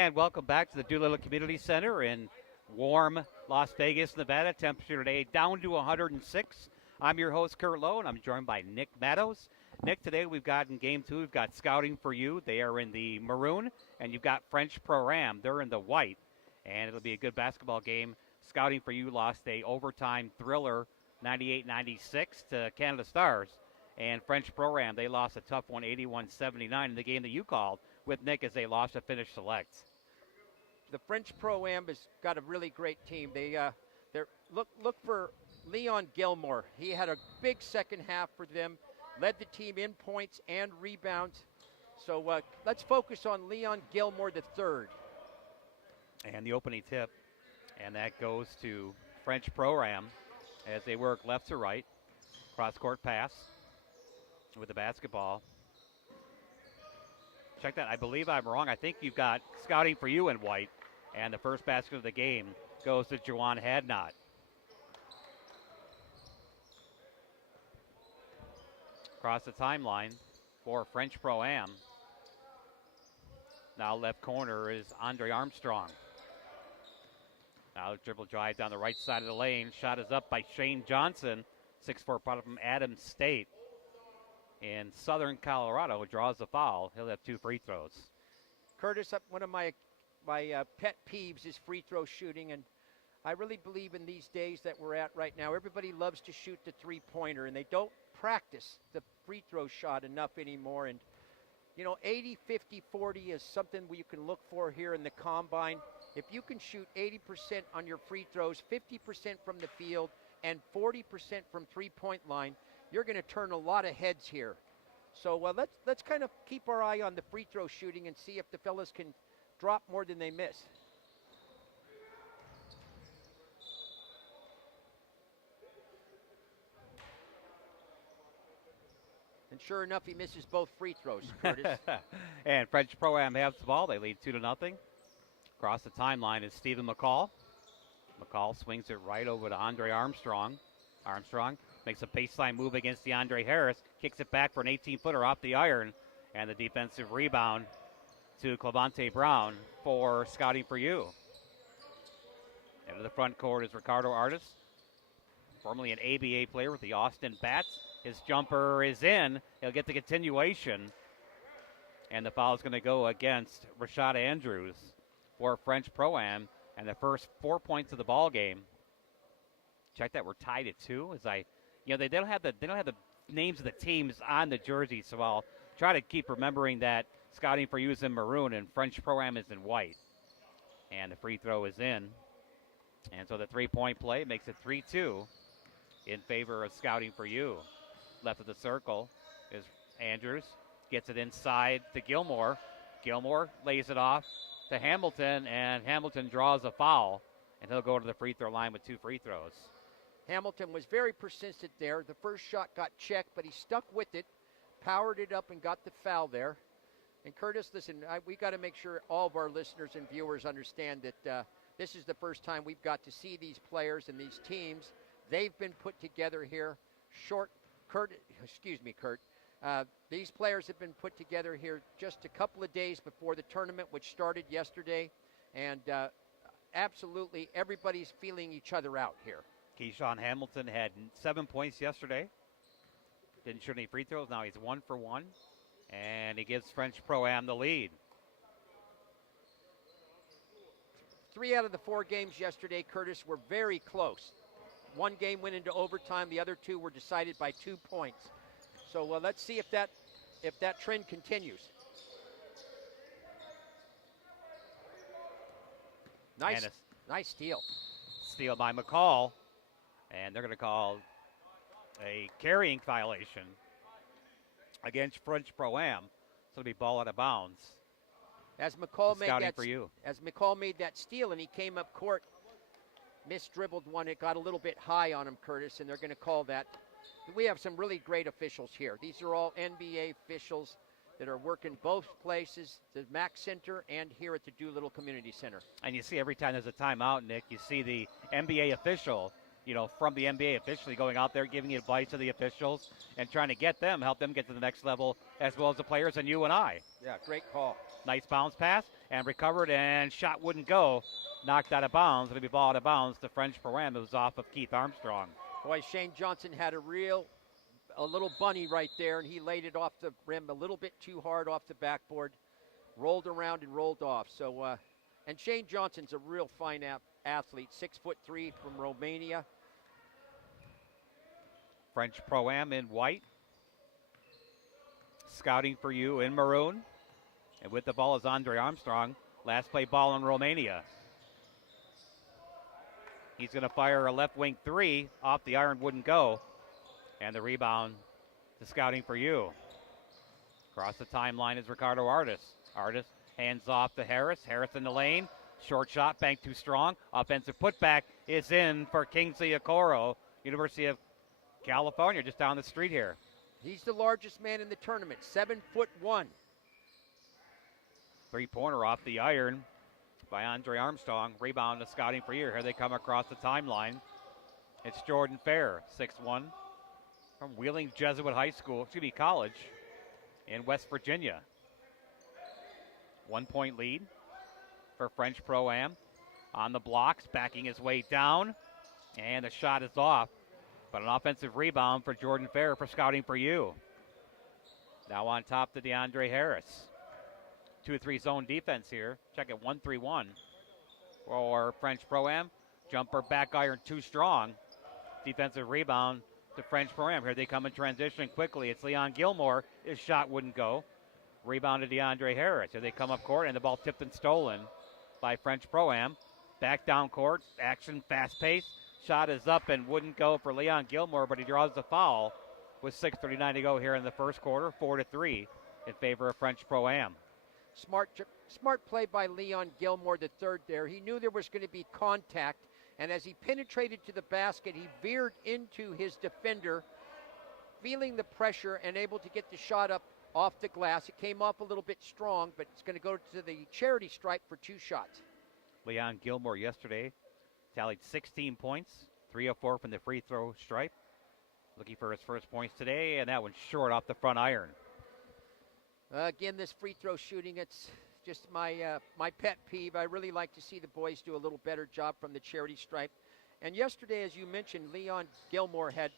And welcome back to the Doolittle Community Center in warm Las Vegas, Nevada. Temperature today down to 106. I'm your host, Kurt Lowe, and I'm joined by Nick Meadows. Nick, today we've got in Game 2, we've got Scouting for You. They are in the maroon, and you've got French Pro-Am. They're in the white, and it'll be a good basketball game. Scouting for You lost a overtime thriller, 98-96 to Canada Stars. And French Pro-Am, they lost a tough one, 81-79 in the game that you called with Nick as they lost to Finish Select. The French Pro-Am has got a really great team. They're look for Leon Gilmore. He had a big second half for them, led the team in points and rebounds. So let's focus on Leon Gilmore III. And the opening tip, and that goes to French Pro-Am as they work left to right, cross-court pass with the basketball. Check that. I believe I'm wrong. I think you've got Scouting for You in white, and the first basket of the game goes to Juwan Hadnot. Across the timeline for French Pro-Am. Now left corner is Andre Armstrong. Now dribble drive down the right side of the lane. Shot is up by Shane Johnson, 6'4" product from Adams State in Southern Colorado. Draws the foul. He'll have 2 free throws. Curtis, one of my pet peeves is free throw shooting, and I really believe in these days that we're at right now, everybody loves to shoot the three-pointer, and they don't practice the free throw shot enough anymore. And, 80, 50, 40 is something you can look for here in the combine. If you can shoot 80% on your free throws, 50% from the field, and 40% from three-point line, you're going to turn a lot of heads here. So let's kind of keep our eye on the free throw shooting and see if the fellas can drop more than they miss. And sure enough, he misses both free throws, Curtis. And French Pro-Am has the ball. They lead 2-0. Across the timeline is Stephen McCall. McCall swings it right over to Andre Armstrong. Armstrong makes a baseline move against DeAndre Harris, kicks it back for an 18-footer off the iron, and the defensive rebound to Clevante Brown for Scouting for You. Into the front court is Ricardo Artis, formerly an ABA player with the Austin Bats. His jumper is in. He'll get the continuation, and the foul is going to go against Rashad Andrews for French Pro-Am, and the first 4 points of the ball game. Check that, we're tied at 2. They don't have the names of the teams on the jersey, so I'll try to keep remembering that Scouting for You is in maroon and French Pro-Am is in white. And the free throw is in. And so the three-point play makes it 3-2 in favor of Scouting for You. Left of the circle is Andrews. Gets it inside to Gilmore. Gilmore lays it off to Hamilton, and Hamilton draws a foul, and he'll go to the free throw line with 2 free throws. Hamilton was very persistent there. The first shot got checked, but he stuck with it, powered it up, and got the foul there. And Curtis, listen, we got to make sure all of our listeners and viewers understand that this is the first time we've got to see these players and these teams. They've been put together here. Kurt. These players have been put together here just a couple of days before the tournament, which started yesterday. And absolutely everybody's feeling each other out here. Keyshawn Hamilton had 7 points yesterday. Didn't shoot any free throws. Now he's 1 for 1. And he gives French Pro-Am the lead. 3 out of the 4 games yesterday, Curtis, were very close. One game went into overtime. The other 2 were decided by 2 points. So let's see if that trend continues. Nice steal. Steal by McCall. And they're going to call a carrying violation against French Pro-Am. So it'll be ball out of bounds. As McCall made that steal and he came up court, misdribbled one. It got a little bit high on him, Curtis, and they're going to call that. We have some really great officials here. These are all NBA officials that are working both places, the Mack Center and here at the Doolittle Community Center. And you see every time there's a timeout, Nick, you see the NBA official from the NBA officially going out there, giving advice to the officials and trying to help them get to the next level, as well as the players and you and I. Yeah, great call. Nice bounce pass and recovered, and shot wouldn't go. Knocked out of bounds. It'll be ball out of bounds to French Pro-Am. It was off of Keith Armstrong. Boy, Shane Johnson had a little bunny right there, and he laid it off the rim a little bit too hard off the backboard, rolled around and rolled off. So, and Shane Johnson's a real fine athlete, 6'3" from Romania. French Pro-Am in white. Scouting for you in maroon. And with the ball is Andre Armstrong. Last play ball in Romania. He's going to fire a left wing three. Off the iron, wouldn't go. And the rebound to Scouting for you. Across the timeline is Ricardo Artis. Artis hands off to Harris. Harris in the lane. Short shot, banked too strong. Offensive putback is in for Kingsley Okoro, University of California, just down the street here. He's the largest man in the tournament, 7'1". Three-pointer off the iron by Andre Armstrong. Rebound to Scouting for you. Here they come across the timeline. It's Jordan Fair, 6'1", from Wheeling Jesuit College in West Virginia. 1 point lead for French Pro-Am. On the blocks, backing his way down, and the shot is off. But an offensive rebound for Jordan Fair for Scouting for you. Now on top to DeAndre Harris. 2-3 zone defense here. Check it, 1-3-1 for French Pro-Am. Jumper back iron too strong. Defensive rebound to French Pro-Am. Here they come in transition quickly. It's Leon Gilmore. His shot wouldn't go. Rebound to DeAndre Harris. Here they come up court, and the ball tipped and stolen by French Pro-Am. Back down court. Action, fast pace. Shot is up and wouldn't go for Leon Gilmore, but he draws the foul with 6:39 to go here in the first quarter. 4-3 in favor of French Pro-Am. Smart play by Leon Gilmore, the third there. He knew there was going to be contact, and as he penetrated to the basket, he veered into his defender, feeling the pressure and able to get the shot up off the glass. It came off a little bit strong, but it's going to go to the charity stripe for 2 shots. Leon Gilmore yesterday tallied 16 points, 3 of 4 from the free throw stripe. Looking for his first points today, and that one's short off the front iron. Again, this free throw shooting, it's just my pet peeve. I really like to see the boys do a little better job from the charity stripe. And yesterday, as you mentioned, Leon Gilmore had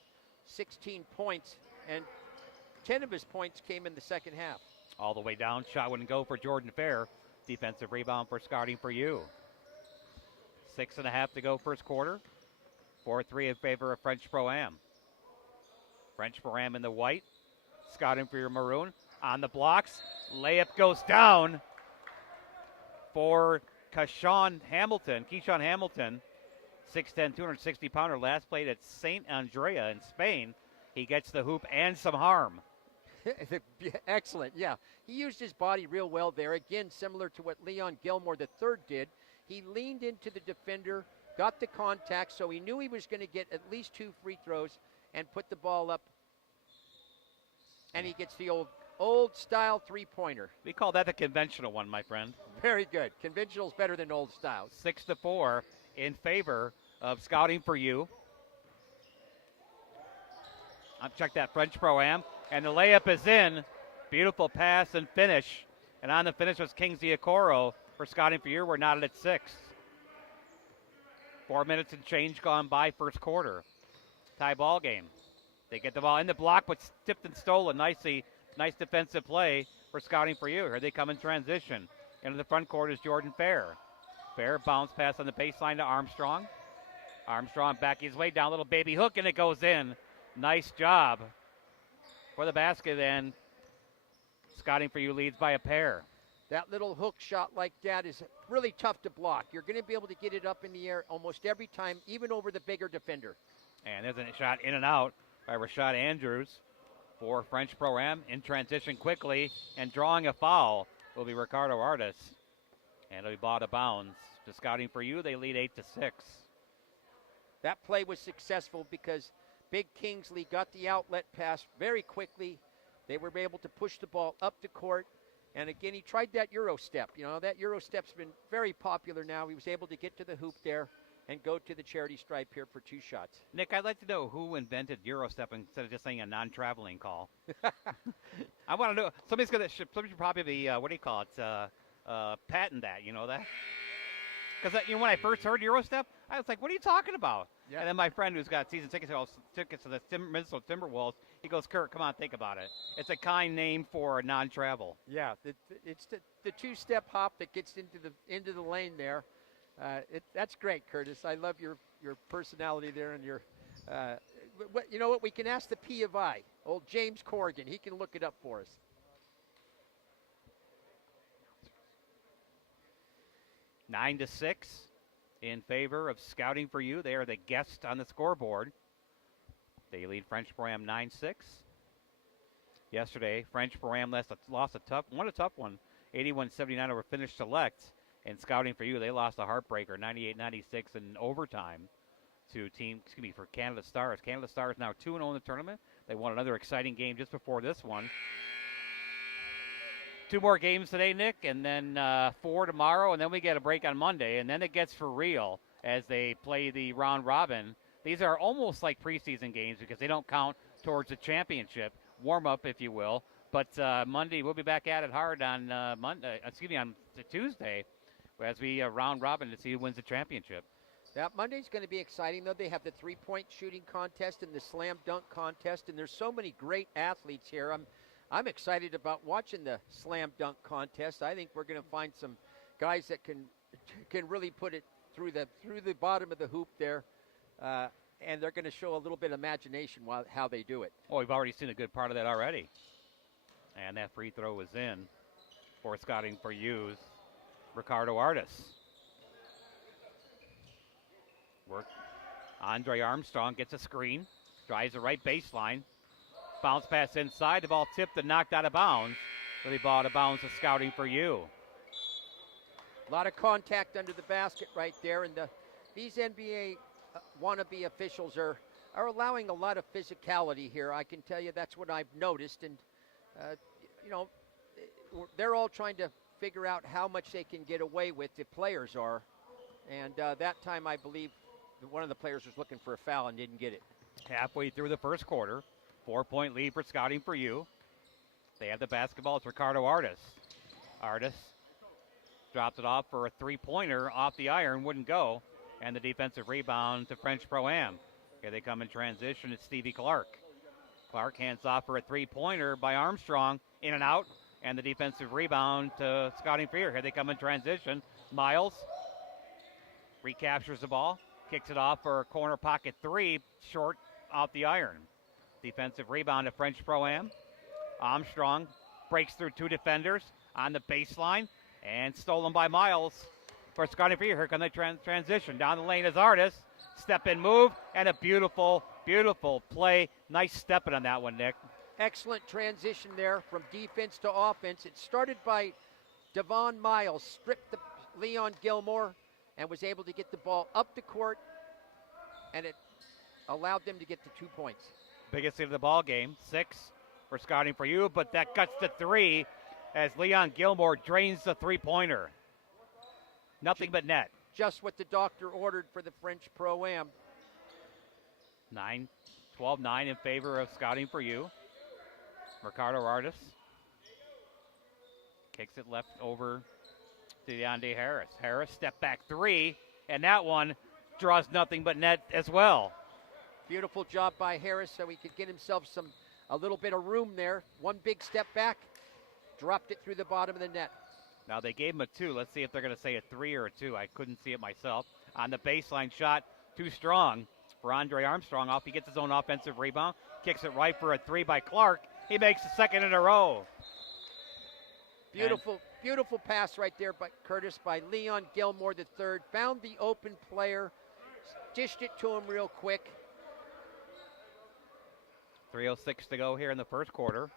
16 points, and 10 of his points came in the second half. All the way down, shot wouldn't go for Jordan Fair. Defensive rebound for Scouting for you. 6.5 to go first quarter. 4-3 in favor of French Pro-Am. French Pro-Am in the white. Scouting for your maroon. On the blocks. Layup goes down for Keyshawn Hamilton. 6'10", 260-pounder. Last played at St. Andrea in Spain. He gets the hoop and some harm. Excellent, yeah. He used his body real well there. Again, similar to what Leon Gilmore III did. He leaned into the defender, got the contact, so he knew he was going to get at least 2 free throws and put the ball up. And he gets the old style three-pointer. We call that the conventional one, my friend. Very good. Conventional's better than old style. 6-4 in favor of Scouting for you. Check that French Pro-Am. And the layup is in. Beautiful pass and finish. And on the finish was Kingsley Okoro for Scouting for you. We're knotted at 6. 4 minutes and change gone by first quarter. Tie ball game. They get the ball in the block, but tipped and stolen nicely. Nice defensive play for Scouting for you. Here they come in transition. Into the front court is Jordan Fair. Fair bounce pass on the baseline to Armstrong. Armstrong back his way down, little baby hook, and it goes in. Nice job for the basket, and Scouting for you leads by a pair. That little hook shot like that is really tough to block. You're going to be able to get it up in the air almost every time, even over the bigger defender. And there's a shot in and out by Rashad Andrews for French Pro-Am. In transition quickly, and drawing a foul will be Ricardo Artis. And it'll be ball out of bounds to Scouting for you. They lead 8-6. That play was successful because Big Kingsley got the outlet pass very quickly. They were able to push the ball up the court. And again, he tried that Euro step. You know, that Euro step's been very popular now. He was able to get to the hoop there and go to the charity stripe here for 2 shots. Nick, I'd like to know who invented Eurostep instead of just saying a non-traveling call. I want to know. Somebody should probably be, what do you call it, patent that, you know that? Because when I first heard Eurostep, I was like, what are you talking about? Yeah. And then my friend who's got season tickets to the Minnesota Timberwolves, he goes, Kurt, come on, think about it. It's a kind name for non-travel. Yeah, it's the 2-step hop that gets into the lane there. That's great, Curtis. I love your personality there and your. You know what? We can ask the P of I, old James Corrigan. He can look it up for us. 9-6 in favor of Scouting for You. They are the guest on the scoreboard. They lead French Pro-Am 9-6. Yesterday, French Pro-Am lost a tough one, 81-79 over Finish Select. And Scouting for You, they lost a heartbreaker, 98-96 in overtime for Canada Stars. Canada Stars now 2-0 in the tournament. They won another exciting game just before this one. 2 more games today, Nick, and then 4 tomorrow, and then we get a break on Monday, and then it gets for real as they play the round robin. These are almost like preseason games because they don't count towards the championship, warm-up, if you will. But Monday, we'll be back at it hard on on Tuesday as we round robin to see who wins the championship. Yeah, Monday's going to be exciting, though. They have the 3-point shooting contest and the slam dunk contest, and there's so many great athletes here. I'm excited about watching the slam dunk contest. I think we're going to find some guys that can really put it through the bottom of the hoop there, and they're going to show a little bit of imagination how they do it. Oh, we've already seen a good part of that already. And that free throw is in for Scouting for You's Ricardo Artis. Andre Armstrong gets a screen, drives the right baseline. Bounce pass inside. The ball tipped and knocked out of bounds. Really ball out of bounds to Scouting for You. A lot of contact under the basket right there, and these NBA wannabe officials are allowing a lot of physicality here. I can tell you that's what I've noticed, and they're all trying to figure out how much they can get away with. The players are, and that time I believe one of the players was looking for a foul and didn't get it. Halfway through the first quarter, 4-point lead for Scouting for You. They have the basketball. It's Ricardo Artis. Artis drops it off for a 3-pointer off the iron, wouldn't go, and the defensive rebound to French Pro-Am. Here they come in transition. It's Stevie Clark. Clark hands off for a 3-pointer by Armstrong, in and out, and the defensive rebound to Scouting for You. Here they come in transition. Miles recaptures the ball, kicks it off for a corner pocket 3, short off the iron. Defensive rebound to French Pro-Am. Armstrong breaks through 2 defenders on the baseline and stolen by Miles for Scouting for You. Here comes the transition. Down the lane is Artis. Step in move and a beautiful, beautiful play. Nice stepping on that one, Nick. Excellent transition there from defense to offense. It started by Devon Miles, stripped Leon Gilmore, and was able to get the ball up the court, and it allowed them to get to 2 points. Biggest lead of the ball game, 6 for Scouting for You, but that cuts to 3 as Leon Gilmore drains the 3-pointer. Nothing but net. Just what the doctor ordered for the French Pro-Am. 12-9 in favor of Scouting for You. Ricardo Artis kicks it left over to DeAndre Harris. Harris step back 3, and that one draws nothing but net as well. Beautiful job by Harris so he could get himself a little bit of room there. One big step back, dropped it through the bottom of the net. Now they gave him a 2. Let's see if they're going to say a 3 or a 2. I couldn't see it myself. On the baseline shot, too strong for Andre Armstrong. Off, he gets his own offensive rebound, kicks it right for a 3 by Clark. He makes the second in a row. Beautiful pass right there by Curtis, by Leon Gilmore III. Found the open player, dished it to him real quick. 3:06 to go here in the first quarter.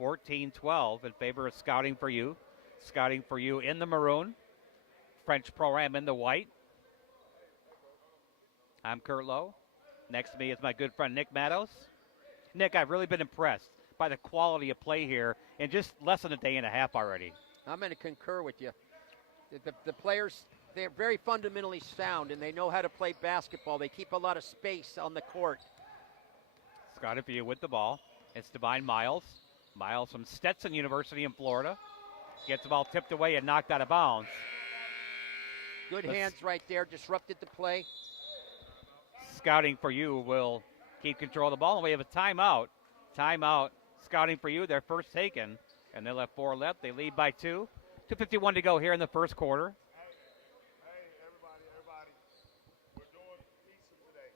14-12 in favor of Scouting for You. Scouting for You in the maroon. French Pro-Am in the white. I'm Kurt Lowe. Next to me is my good friend Nick Matos. Nick, I've really been impressed by the quality of play here in just less than a day and a half already. I'm going to concur with you. The players they're very fundamentally sound, and they know how to play basketball. They keep a lot of space on the court. Scotty for you with the ball. It's Divine Miles. Miles from Stetson University in Florida. Gets the ball tipped away and knocked out of bounds. Good hands right there, disrupted the play. Scouting for you will keep control of the ball. And we have a timeout. Timeout. Scouting for you, their first taken. And they'll have 4 left. They lead by 2. 2:51 to go here in the first quarter. Hey, everybody. We're doing pizza today.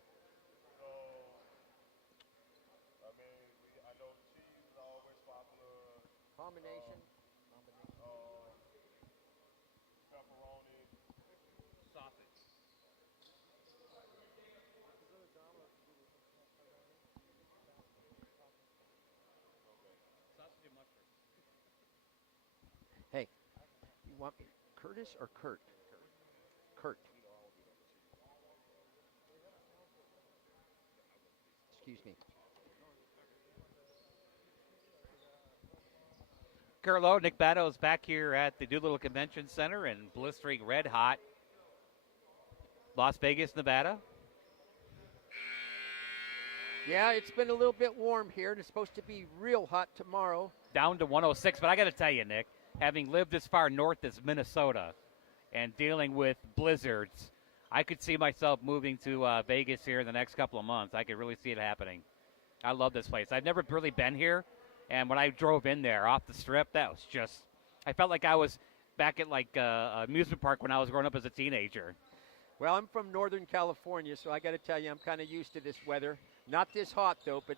So, I know cheese is always popular. Combination. Pepperoni. Sausage. Sausage and mustard. Hey, you want me Curtis or Kurt? Kurt. Excuse me. Kurt Lowe, Nick Batto is back here at the Doolittle Convention Center in blistering red hot Las Vegas, Nevada. Yeah, it's been a little bit warm here, and it's supposed to be real hot tomorrow. Down to 106, but I got to tell you, Nick, having lived as far north as Minnesota and dealing with blizzards, I could see myself moving to Vegas here in the next couple of months. I could really see it happening. I love this place. I've never really been here, and when I drove in there off the strip, that was just, I felt like I was back at like an amusement park when I was growing up as a teenager. Well, I'm from Northern California, so I got to tell you, I'm kind of used to this weather. Not this hot, though, but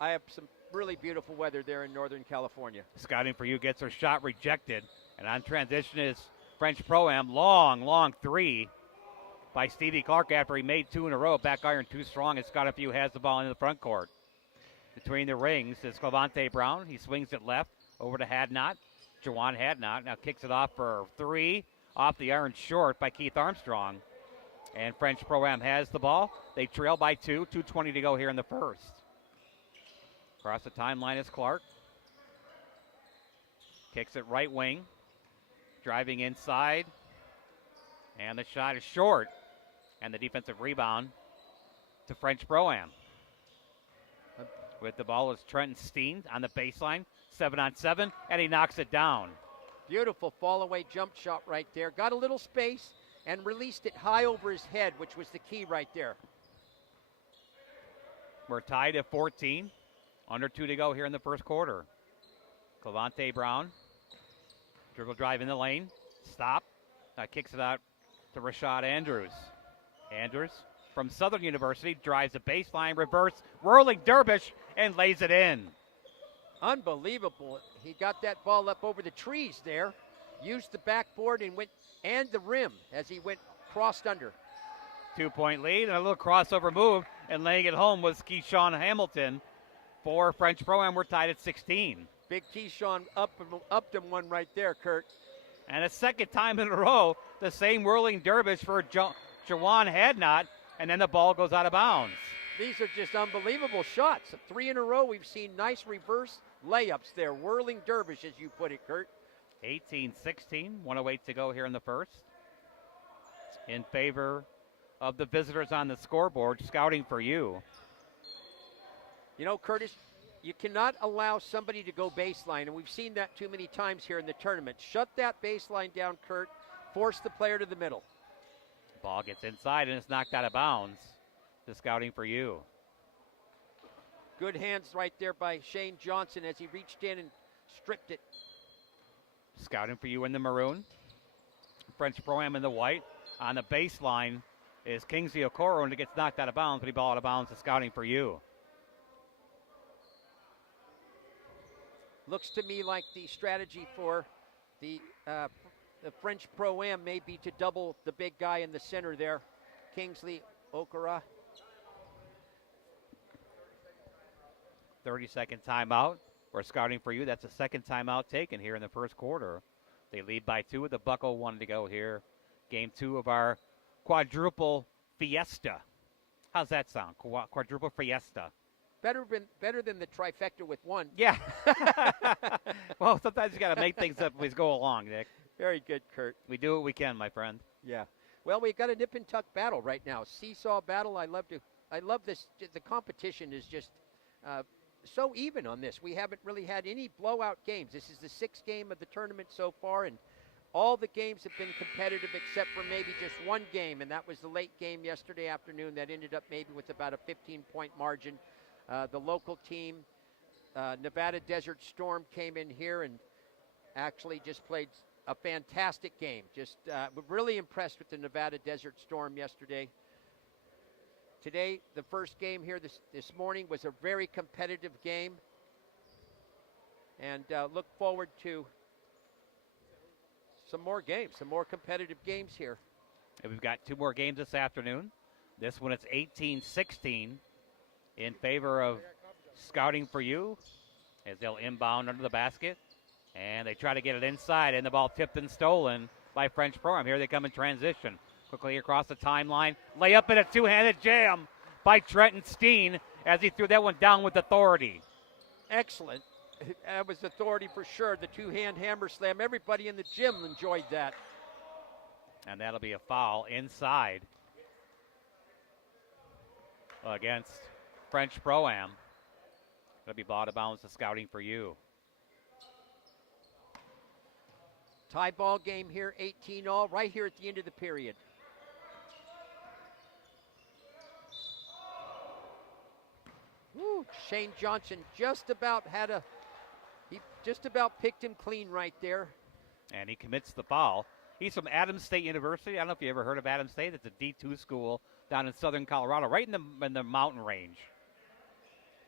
I have some really beautiful weather there in Northern California. Scouting for you gets her shot rejected, and on transition is French Pro-Am. Long three by Stevie Clark after he made 2 in a row. Back iron too strong, and Scotty for you has the ball in the front court. Between the rings is Clavante Brown. He swings it left over to Hadnot. Jawan Hadnot now kicks it off for 3. Off the iron short by Keith Armstrong. And French Pro-Am has the ball. They trail by 2. 2:20 to go here in the first. Across the timeline is Clark. Kicks it right wing. Driving inside. And the shot is short. And the defensive rebound to French Pro-Am. With the ball is Trenton Steen on the baseline. 7-on-7, and he knocks it down. Beautiful fall-away jump shot right there. Got a little space and released it high over his head, which was the key right there. We're tied at 14. Under 2 to go here in the first quarter. Clavante Brown. Dribble drive in the lane. Stop. Kicks it out to Rashad Andrews. Andrews from Southern University drives the baseline, reverse, whirling dervish, and lays it in. Unbelievable. He got that ball up over the trees there, used the backboard and the rim as he went crossed under. 2-point lead and a little crossover move, and laying it home was Keyshawn Hamilton for French Pro-Am. We're tied at 16. Big Keyshawn upped him one right there, Kurt. And a second time in a row, the same whirling dervish for Jawan Hadnot, and then the ball goes out of bounds. These are just unbelievable shots. 3 in a row. We've seen nice reverse layups there. Whirling dervish, as you put it, Kurt. 18-16, 1:08 to go here in the first. In favor of the visitors on the scoreboard, scouting for you. You know, Curtis, you cannot allow somebody to go baseline, and we've seen that too many times here in the tournament. Shut that baseline down, Kurt. Force the player to the middle. Ball gets inside, and it's knocked out of bounds. The scouting for you. Good hands right there by Shane Johnson as he reached in and stripped it. Scouting for you in the maroon. French Pro-Am in the white. On the baseline is Kingsley Okoro, and it gets knocked out of bounds, but he ball out of bounds. The scouting for you. Looks to me like the strategy for the French Pro-Am may be to double the big guy in the center there, Kingsley Okoro. 30-second timeout. We're scouting for you. That's the second timeout taken here in the first quarter. They lead by 2 with the buckle 1 to go here. Game 2 of our quadruple fiesta. How's that sound? Quadruple fiesta. Better than the trifecta with 1. Yeah. Well, sometimes you got to make things up as we go along, Nick. Very good, Kurt. We do what we can, my friend. Yeah. Well, we've got a nip and tuck battle right now. Seesaw battle. I love this. The competition is just so even on this. We haven't really had any blowout games. This is the 6th game of the tournament so far, and all the games have been competitive except for maybe just one game, and that was the late game yesterday afternoon that ended up maybe with about a 15-point margin. The local team, Nevada Desert Storm, came in here and actually just played a fantastic game. Just really impressed with the Nevada Desert Storm yesterday. Today, the first game here this morning was a very competitive game, and look forward to some more games, some more competitive games here. And we've got 2 more games this afternoon. This one, it's 18-16 in favor of Scouting for You as they'll inbound under the basket. And they try to get it inside, and the ball tipped and stolen by French Pro-Am. Here they come in transition. Quickly across the timeline. Layup and a 2-handed jam by Trenton Steen as he threw that one down with authority. Excellent. That was authority for sure. The 2-hand hammer slam. Everybody in the gym enjoyed that. And that'll be a foul inside against French Pro-Am. It'll be ball out of bounds to Scouting for You. Tie ball game here, 18-all, right here at the end of the period. Woo, Shane Johnson just about picked him clean right there. And he commits the foul. He's from Adams State University. I don't know if you ever heard of Adams State. It's a D2 school down in southern Colorado, right in the mountain range.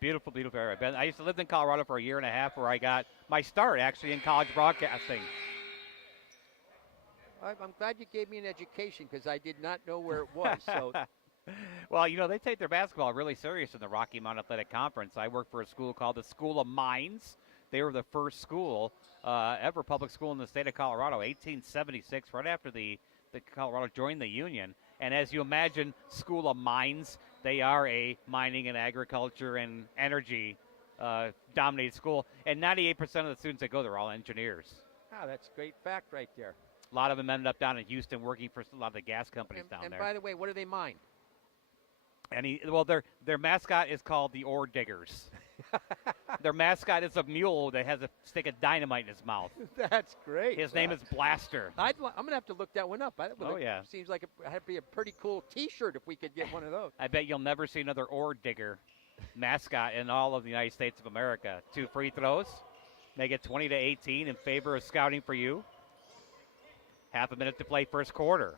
Beautiful, beautiful area. I used to live in Colorado for a year and a half, where I got my start actually in college broadcasting. I'm glad you gave me an education because I did not know where it was. So, well, they take their basketball really serious in the Rocky Mountain Athletic Conference. I work for a school called the School of Mines. They were the first school, ever public school in the state of Colorado, 1876, right after the Colorado joined the Union. And as you imagine, School of Mines, they are a mining and agriculture and energy dominated school. And 98% of the students that go there are all engineers. Wow, that's a great fact right there. A lot of them ended up down in Houston working for a lot of the gas companies down there. And by the way, what do they mine? And their mascot is called the Ore Diggers. Their mascot is a mule that has a stick of dynamite in his mouth. That's great. His name is Blaster. I'm going to have to look that one up. Yeah. Seems like it'd be a pretty cool T-shirt if we could get one of those. I bet you'll never see another Ore Digger mascot in all of the United States of America. 2 free throws. Make it 20-18 in favor of Scouting for You. Half a minute to play first quarter.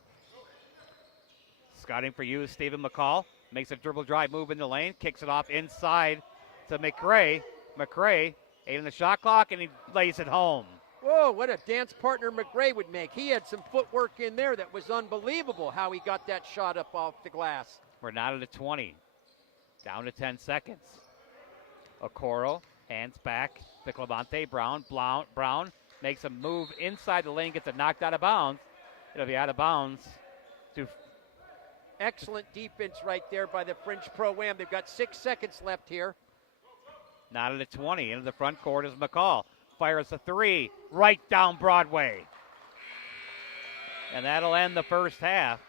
Scouting for You is Stephen McCall. Makes a dribble drive move in the lane. Kicks it off inside to McRae. McRae, 8 on the shot clock, and he lays it home. Whoa, what a dance partner McRae would make. He had some footwork in there that was unbelievable how he got that shot up off the glass. We're not at a 20. Down to 10 seconds. Okoro hands back to Clemente Brown. Brown makes a move inside the lane, gets it knocked out of bounds. It'll be out of bounds to excellent defense right there by the French Pro-Am. They've got 6 seconds left here. Not at a 20. Into the front court is McCall. Fires a 3 right down Broadway. And that'll end the first half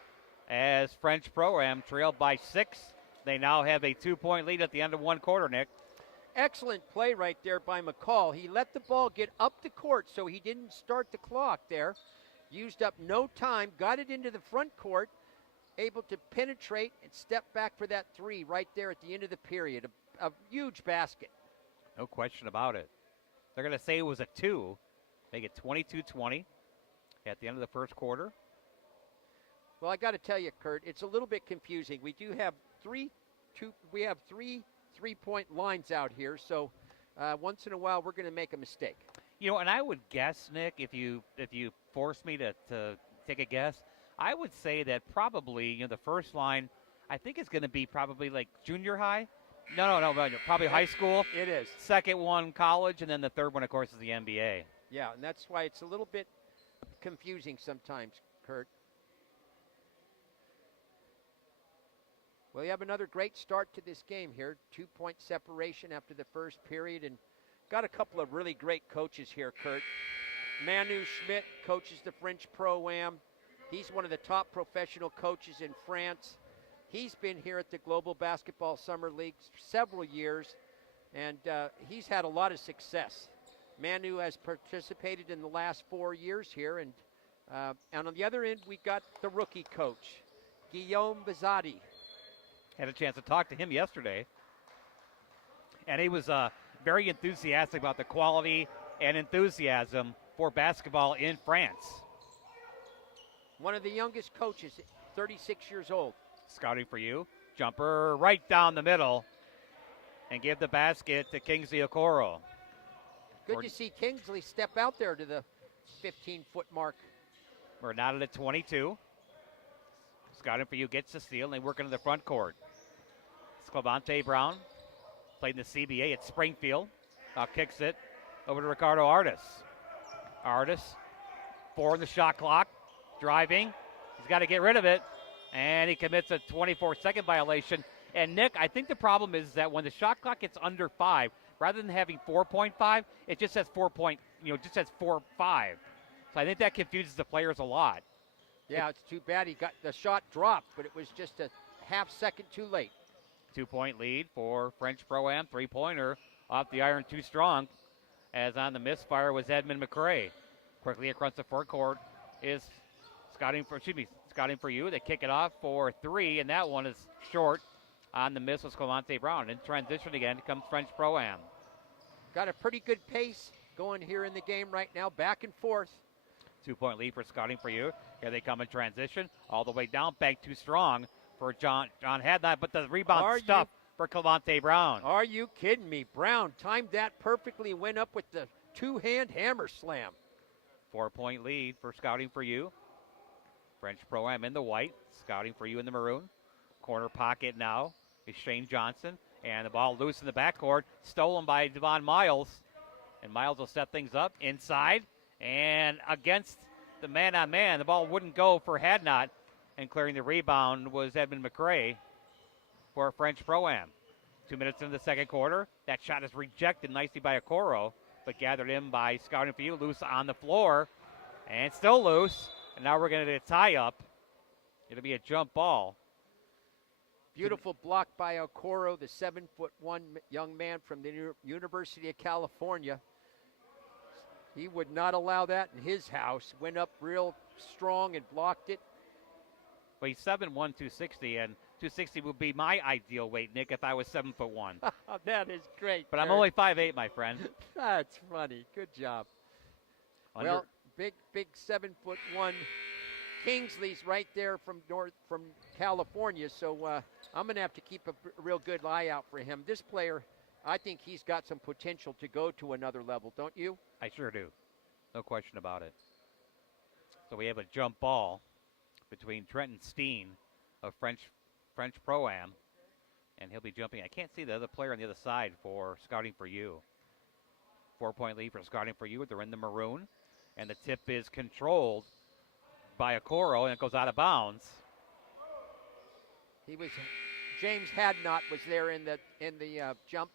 as French Pro-Am trailed by 6. They now have a 2-point lead at the end of one quarter, Nick. Excellent play right there by McCall. He let the ball get up the court so he didn't start the clock there. Used up no time, got it into the front court, able to penetrate and step back for that 3 right there at the end of the period. A huge basket. No question about it. They're going to say it was a 2. Make it 22-20 at the end of the first quarter. Well, I got to tell you, Kurt, it's a little bit confusing. We do have three 3-point lines out here, so once in a while we're going to make a mistake. And I would guess, Nick, if you force me to take a guess, I would say that probably the first line, I think is going to be probably like junior high. No, probably high school. It is. Second one, college, and then the third one, of course, is the NBA. Yeah, and that's why it's a little bit confusing sometimes, Kurt. Well, you have another great start to this game here. 2-point separation after the first period, and got a couple of really great coaches here, Kurt. Manu Schmidt coaches the French Pro-Am. He's one of the top professional coaches in France. He's been here at the Global Basketball Summer League several years, and he's had a lot of success. Manu has participated in the last 4 years here, and on the other end, we got the rookie coach, Guillaume Bazadi. Had a chance to talk to him yesterday, and he was very enthusiastic about the quality and enthusiasm for basketball in France. One of the youngest coaches, 36 years old. Scouting for you. Jumper right down the middle, and give the basket to Kingsley Okoro. Good to see Kingsley step out there to the 15-foot mark. We're not at 22. Scouting for you gets the steal, and they work into the front court. Clevante Brown played in the CBA at Springfield. Kicks it over to Ricardo Artis. Artis, 4 on the shot clock, driving. He's got to get rid of it, and he commits a 24-second violation. And Nick, I think the problem is that when the shot clock gets under 5, rather than having 4.5, it just says 4.5. So I think that confuses the players a lot. Yeah, it's too bad he got the shot dropped, but it was just a half second too late. 2-point lead for French Pro-Am. 3-pointer off the iron too strong, as on the misfire was Edmund McCray. Quickly across the forecourt is scouting for you. They kick it off for 3, and that one is short. On the miss was Clemente Brown. In transition again comes French Pro-Am. Got a pretty good pace going here in the game right now, back and forth. 2-point lead for scouting for you. Here they come in transition, all the way down, bank too strong for John Hadnot, but the rebound stuff for Clemente Brown. Are you kidding me? Brown timed that perfectly and went up with the two-hand hammer slam. 4-point lead for scouting for you. French Pro-Am in the white, scouting for you in the maroon. Corner pocket now is Shane Johnson, and the ball loose in the backcourt, stolen by Devon Miles, and Miles will set things up inside, and against the man-on-man, the ball wouldn't go for Hadnot, and clearing the rebound was Edmund McCray for French Pro-Am. 2 minutes into the second quarter, that shot is rejected nicely by Okoro, but gathered in by scouting for you, loose on the floor, and still loose, and now we're going to get a tie-up. It'll be a jump ball. Beautiful block by Okoro, the 7'1" young man from the University of California. He would not allow that in his house. Went up real strong and blocked it. Well, he's 7'1", 260, and 260 would be my ideal weight, Nick, if I was 7'1". That is great. But I'm only 5'8", my friend. That's funny. Good job. Well, big 7'1". Kingsley's right there from California, so I'm going to have to keep a real good eye out for him. This player, I think he's got some potential to go to another level, don't you? I sure do. No question about it. So we have a jump ball between Trenton Steen of French Pro-Am, and he'll be jumping. I can't see the other player on the other side for scouting for you. 4-point lead for scouting for you. They're in the maroon, and the tip is controlled by Okoro, and it goes out of bounds. James Hadnot was there in the jump.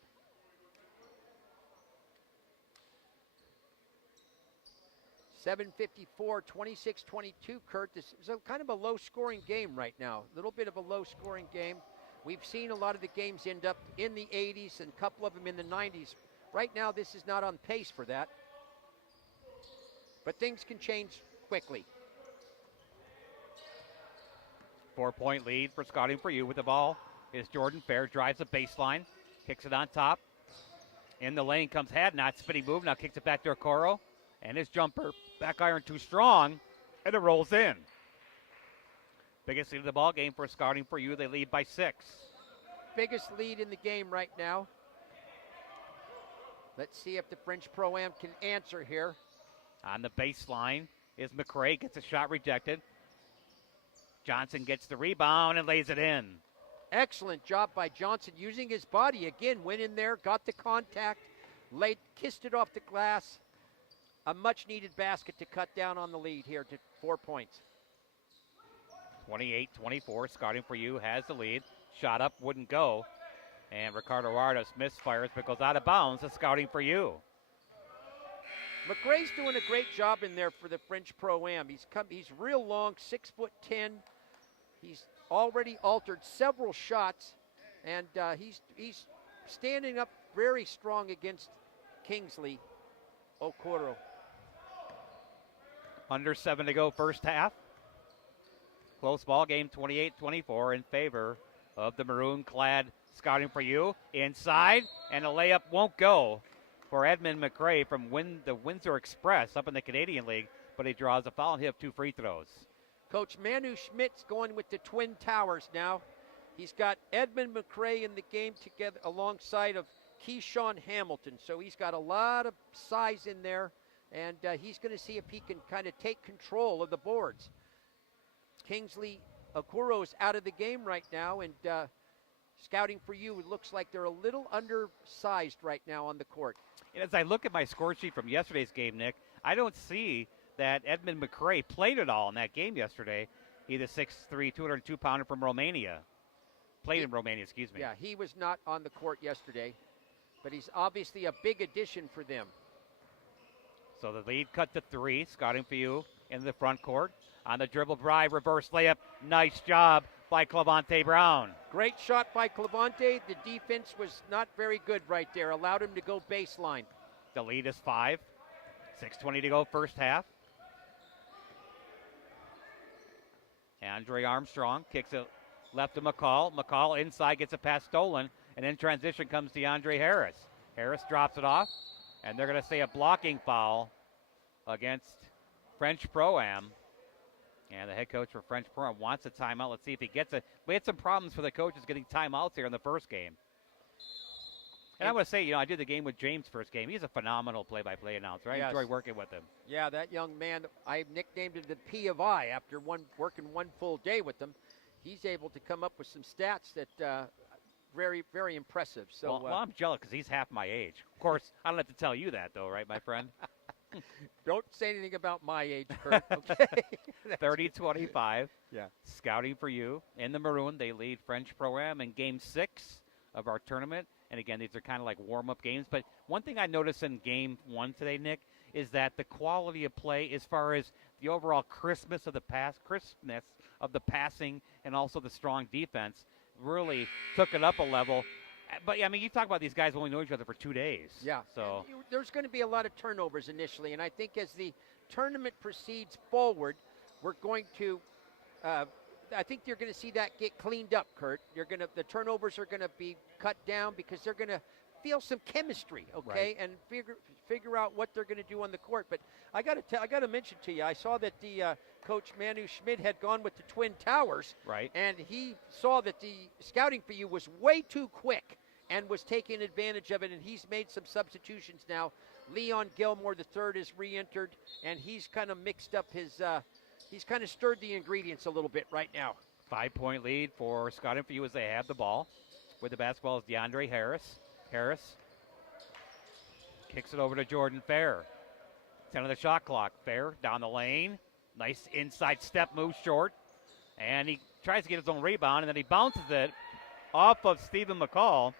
.754, 26-22, Kurt. This is kind of a low-scoring game right now. A little bit of a low-scoring game. We've seen a lot of the games end up in the 80s and a couple of them in the 90s. Right now, this is not on pace for that. But things can change quickly. 4-point lead for scouting for you with the ball is Jordan Fair. Drives the baseline, kicks it on top. In the lane comes Hadnot, spinning move. Now kicks it back to Okoro. And his jumper, back iron too strong, and it rolls in. Biggest lead of the ball game for scouting for you. They lead by 6. Biggest lead in the game right now. Let's see if the French Pro-Am can answer here. On the baseline is McCray, gets a shot rejected. Johnson gets the rebound and lays it in. Excellent job by Johnson using his body. Again, went in there, got the contact, kissed it off the glass. A much-needed basket to cut down on the lead here to 4 points. 28-24, scouting for you has the lead. Shot up, wouldn't go. And Ricardo Artis misfires, but goes out of bounds. The scouting for you. McRae's doing a great job in there for the French Pro-Am. He's real long, 6'10". He's already altered several shots, and he's standing up very strong against Kingsley Okoro. Under 7 to go first half. Close ball game, 28-24 in favor of the maroon-clad Scouting for You. Inside, and a layup won't go for Edmund McRae from the Windsor Express up in the Canadian League, but he draws a foul and he'll have 2 free throws. Coach Manu Schmidt's going with the Twin Towers now. He's got Edmund McRae in the game together alongside of Keyshawn Hamilton. So he's got a lot of size in there, and he's going to see if he can kind of take control of the boards. Kingsley Okoro is out of the game right now, and Scouting for You, it looks like they're a little undersized right now on the court. And as I look at my score sheet from yesterday's game, Nick, I don't see that Edmund McRae played at all in that game yesterday. He's a 6'3", 202-pounder from Romania. Played in Romania, excuse me. Yeah, he was not on the court yesterday, but he's obviously a big addition for them. So the lead cut to 3. Scouting for You in the front court. On the dribble drive, reverse layup. Nice job by Clavante Brown. Great shot by Clavante. The defense was not very good right there. Allowed him to go baseline. The lead is 5. 6:20 to go first half. Andre Armstrong kicks it left to McCall. McCall inside gets a pass stolen, and in transition comes DeAndre Harris. Harris drops it off, and they're going to say a blocking foul against French Pro-Am. And the head coach for French Pro-Am wants a timeout. Let's see if he gets it. We had some problems for the coaches getting timeouts here in the first game. And I want to say, I did the game with James first game. He's a phenomenal play-by-play announcer. I Yes. enjoy working with him. Yeah, that young man, I nicknamed him the P of I after working one full day with him. He's able to come up with some stats that very, very impressive. So Well, I'm jealous because he's half my age. Of course, I don't have to tell you that, though, right, my friend? don't say anything about my age, Kurt, okay? 30-25. Yeah. Scouting for You in the maroon. They lead French Pro-Am in Game 6 of our tournament. And, again, these are kind of like warm-up games. But one thing I noticed in Game 1 today, Nick, is that the quality of play as far as the overall crispness of the passing and also the strong defense really took it up a level. But, you talk about these guys only know each other for 2 days. Yeah. So There's going to be a lot of turnovers initially, and I think as the tournament proceeds forward, we're going to I think you're going to see that get cleaned up, Kurt. The turnovers are going to be cut down because they're going to feel some chemistry, okay, Right. and figure out what they're going to do on the court. But I got to mention to you, I saw that the coach Manu Schmidt had gone with the Twin Towers, right. and he saw that the Scouting for You was way too quick and was taking advantage of it, and he's made some substitutions now. Leon Gilmore III is re-entered, and he's kind of mixed up his he's kind of stirred the ingredients a little bit right now. 5-point lead for Scouting for You as they have the ball. With the basketball is DeAndre Harris. Harris kicks it over to Jordan Fair. 10 on the shot clock. Fair down the lane. Nice inside step, moves short. And he tries to get his own rebound, and then he bounces it off of Stephen McCall.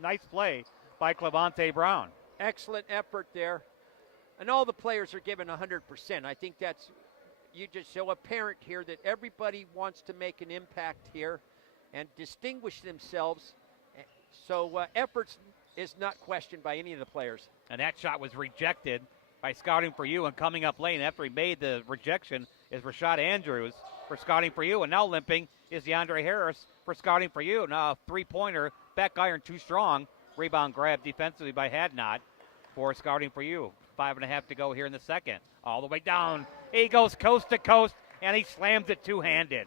Nice play by Clavante Brown. Excellent effort there. And all the players are given 100%. I think that's you just so apparent here that everybody wants to make an impact here and distinguish themselves. So efforts is not questioned by any of the players. And that shot was rejected by Scouting for You. And coming up lane after he made the rejection is Rashad Andrews for Scouting for You. And now limping is DeAndre Harris for Scouting for You. Now a three-pointer, back iron too strong. Rebound grab defensively by Hadnot for Scouting for You. 5.5 to go here in the second. All the way down. He goes coast to coast, and he slams it two-handed.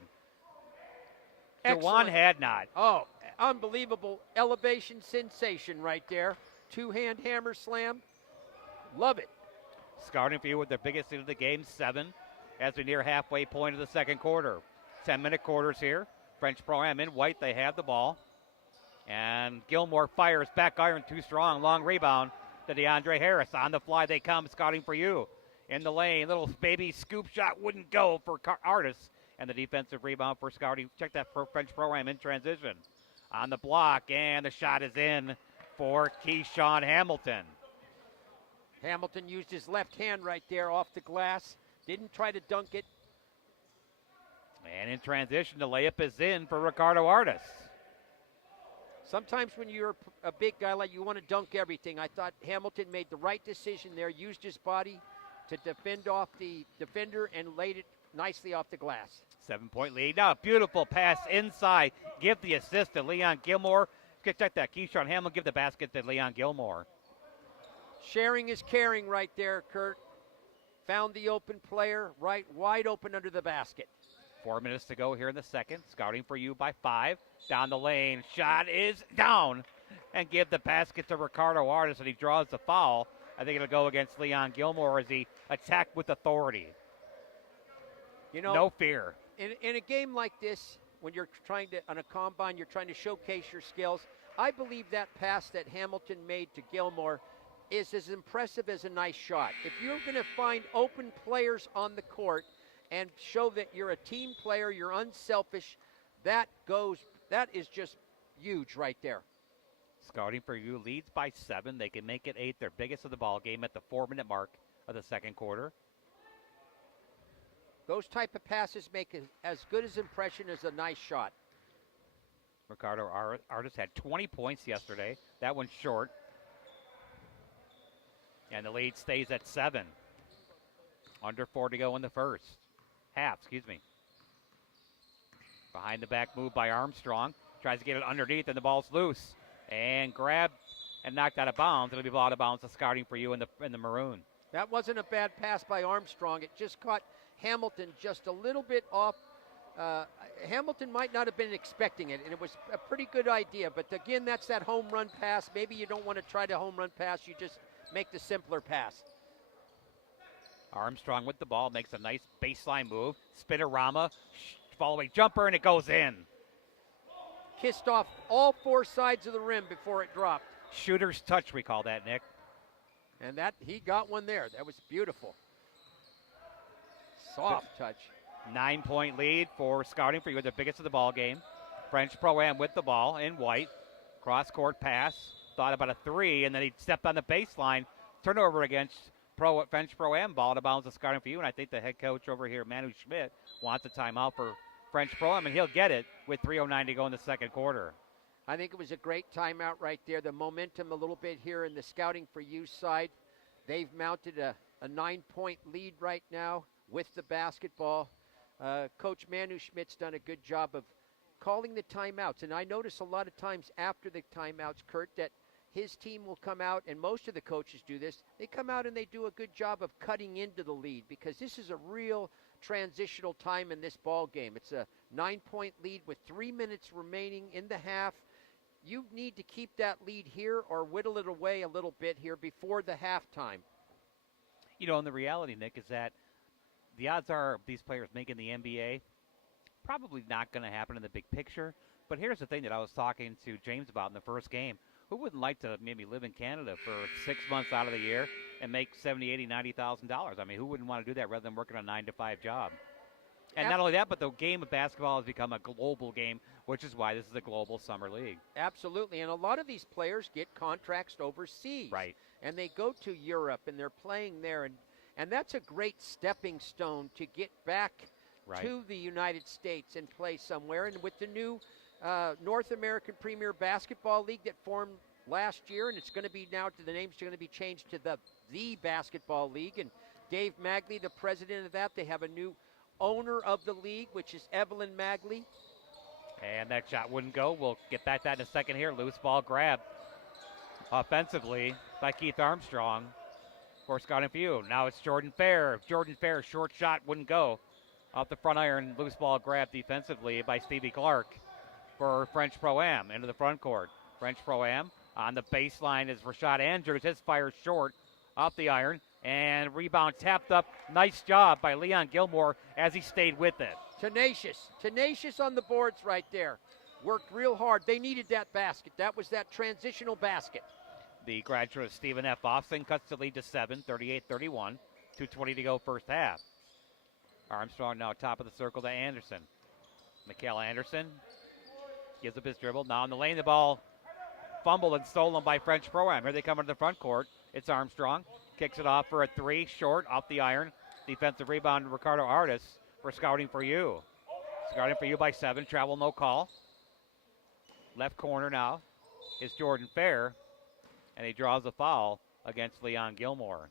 Jawan Hadnot. Oh, unbelievable elevation sensation right there. Two-hand hammer slam. Love it. Scouting for You with their biggest lead of the game, 7, as we near halfway point of the second quarter. 10-minute quarters here. French Pro-Am in white. They have the ball. And Gilmore fires back iron too strong. Long rebound to DeAndre Harris. On the fly they come. Scouting for You in the lane. Little baby scoop shot wouldn't go for Artis. And the defensive rebound for Scouting. Check that for French Pro-Am in transition. On the block, and the shot is in for Keyshawn Hamilton. Hamilton used his left hand right there off the glass. Didn't try to dunk it. And in transition, the layup is in for Ricardo Artis. Sometimes when you're a big guy like you want to dunk everything. I thought Hamilton made the right decision there, used his body to defend off the defender and laid it nicely off the glass. 7-point lead. Now a beautiful pass inside. Give the assist to Leon Gilmore. Check that. Keyshawn Hamilton give the basket to Leon Gilmore. Sharing is caring right there, Kurt. Found the open player, right wide open under the basket. 4 minutes to go here in the second. Scouting for you by 5. Down the lane. Shot is down. And give the basket to Ricardo Artis, and he draws the foul. I think it'll go against Leon Gilmore as he attacked with authority. You know, no fear. In a game like this, when you're trying to, on a combine, you're trying to showcase your skills. I believe that pass that Hamilton made to Gilmore is as impressive as a nice shot. If you're going to find open players on the court and show that you're a team player, you're unselfish, that is just huge right there. Scouting for you leads by 7. They can make it 8, their biggest of the ball game at the 4-minute mark of the second quarter. Those type of passes make as good as impression as a nice shot. Ricardo Artis had 20 points yesterday. That one's short. And the lead stays at 7. Under 4 to go in the first. Half. Behind the back move by Armstrong. Tries to get it underneath, and the ball's loose. And grabbed and knocked out of bounds. It'll be out of bounds to Scouting for you in the maroon. That wasn't a bad pass by Armstrong. It just caught Hamilton just a little bit off. Hamilton might not have been expecting it, and it was a pretty good idea. But again, that's that home run pass. Maybe you don't want to try to home run pass. You just make the simpler pass. Armstrong with the ball makes a nice baseline move. Spinorama, following jumper, and it goes in. Kissed off all 4 sides of the rim before it dropped. Shooter's touch, we call that, Nick. And that he got one there. That was beautiful. Soft touch. 9-point lead for Scouting for you, the biggest of the ball game. French Pro-Am with the ball in white. Cross-court pass. Thought about a 3, and then he stepped on the baseline. Turnover against French Pro-Am ball to bounce to Scouting for you, and I think the head coach over here, Manu Schmidt, wants a timeout for French Pro-Am, and he'll get it with 3:09 to go in the second quarter. I think it was a great timeout right there. The momentum a little bit here in the Scouting for You side. They've mounted a 9-point lead right now with the basketball. Coach Manu Schmidt's done a good job of calling the timeouts. And I notice a lot of times after the timeouts, Kurt, that his team will come out, and most of the coaches do this, they come out and they do a good job of cutting into the lead, because this is a real transitional time in this ball game. It's a 9-point lead with 3 minutes remaining in the half. You need to keep that lead here or whittle it away a little bit here before the halftime. You know, and the reality, Nick, is that the odds are of these players making the NBA probably not going to happen in the big picture. But here's the thing that I was talking to James about in the first game. Who wouldn't like to maybe live in Canada for 6 months out of the year and make $70,000, $80,000, $90,000? I mean, who wouldn't want to do that rather than working a 9-to-5 job? And not only that, but the game of basketball has become a global game, which is why this is a global summer league. Absolutely. And a lot of these players get contracts overseas. Right. And they go to Europe and they're playing there. And that's a great stepping stone to get back to the United States and play somewhere. And with the new North American Premier Basketball League that formed last year, and it's going to be now, the name's going to be changed to the Basketball League. And Dave Magley, the president of that, they have a new owner of the league, which is Evelyn Magley. And that shot wouldn't go. We'll get back to that in a second here. Loose ball grab offensively by Keith Armstrong for Scouting for you. Now it's Jordan Fair. Jordan Fair, short shot, wouldn't go. Off the front iron, loose ball grab defensively by Stevie Clark for French Pro-Am into the front court. French Pro-Am on the baseline is Rashad Andrews. His fire short off the iron. And rebound tapped up. Nice job by Leon Gilmore as he stayed with it. Tenacious on the boards right there. Worked real hard. They needed that basket. That was that transitional basket. The graduate Stephen F. Austin cuts the lead to 7, 38-31. 2:20 to go first half. Armstrong now top of the circle to Anderson. Mikael Anderson gives up his dribble. Now in the lane, the ball fumbled and stolen by French Pro-Am. Here they come into the front court. It's Armstrong. Kicks it off for a three, short, off the iron. Defensive rebound, Ricardo Artis for Scouting for You. Scouting for You by 7, travel no call. Left corner now is Jordan Fair, and he draws a foul against Leon Gilmore.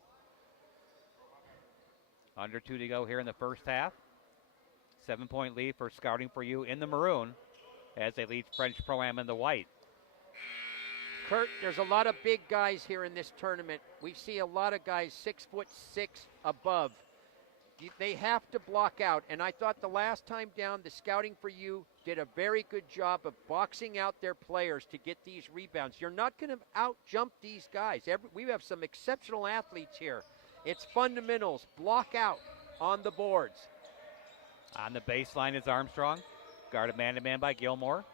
Under 2 to go here in the first half. 7-point lead for Scouting for You in the maroon as they lead French Pro-Am in the white. Kurt, there's a lot of big guys here in this tournament. We see a lot of guys 6'6" above. They have to block out, and I thought the last time down, the Scouting for You did a very good job of boxing out their players to get these rebounds. You're not going to out-jump these guys. We have some exceptional athletes here. It's fundamentals, block out on the boards. On the baseline is Armstrong, guarded man-to-man by Gilmore.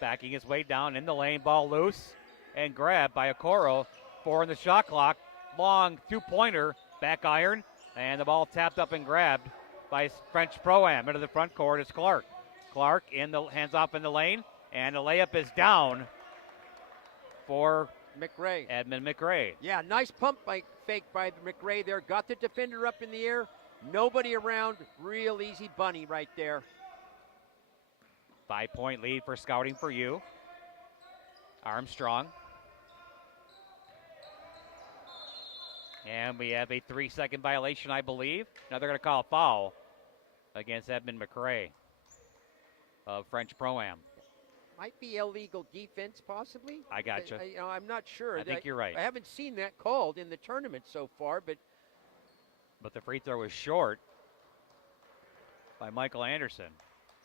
Backing his way down in the lane, ball loose, and grabbed by Okoro. 4 in the shot clock, long two-pointer, back iron, and the ball tapped up and grabbed by French Pro-Am. Into the front court is Clark. Clark hands off in the lane, and the layup is down for McRae. Edmund McRae. Yeah, nice pump fake by McRae there. Got the defender up in the air. Nobody around. Real easy bunny right there. 5-point lead for Scouting for You. Armstrong. And we have a 3-second violation, I believe. Now they're going to call a foul against Edmund McRae of French Pro-Am. Might be illegal defense, possibly. I gotcha. I'm not sure. I think you're right. I haven't seen that called in the tournament so far, but the free throw is short by Michael Anderson.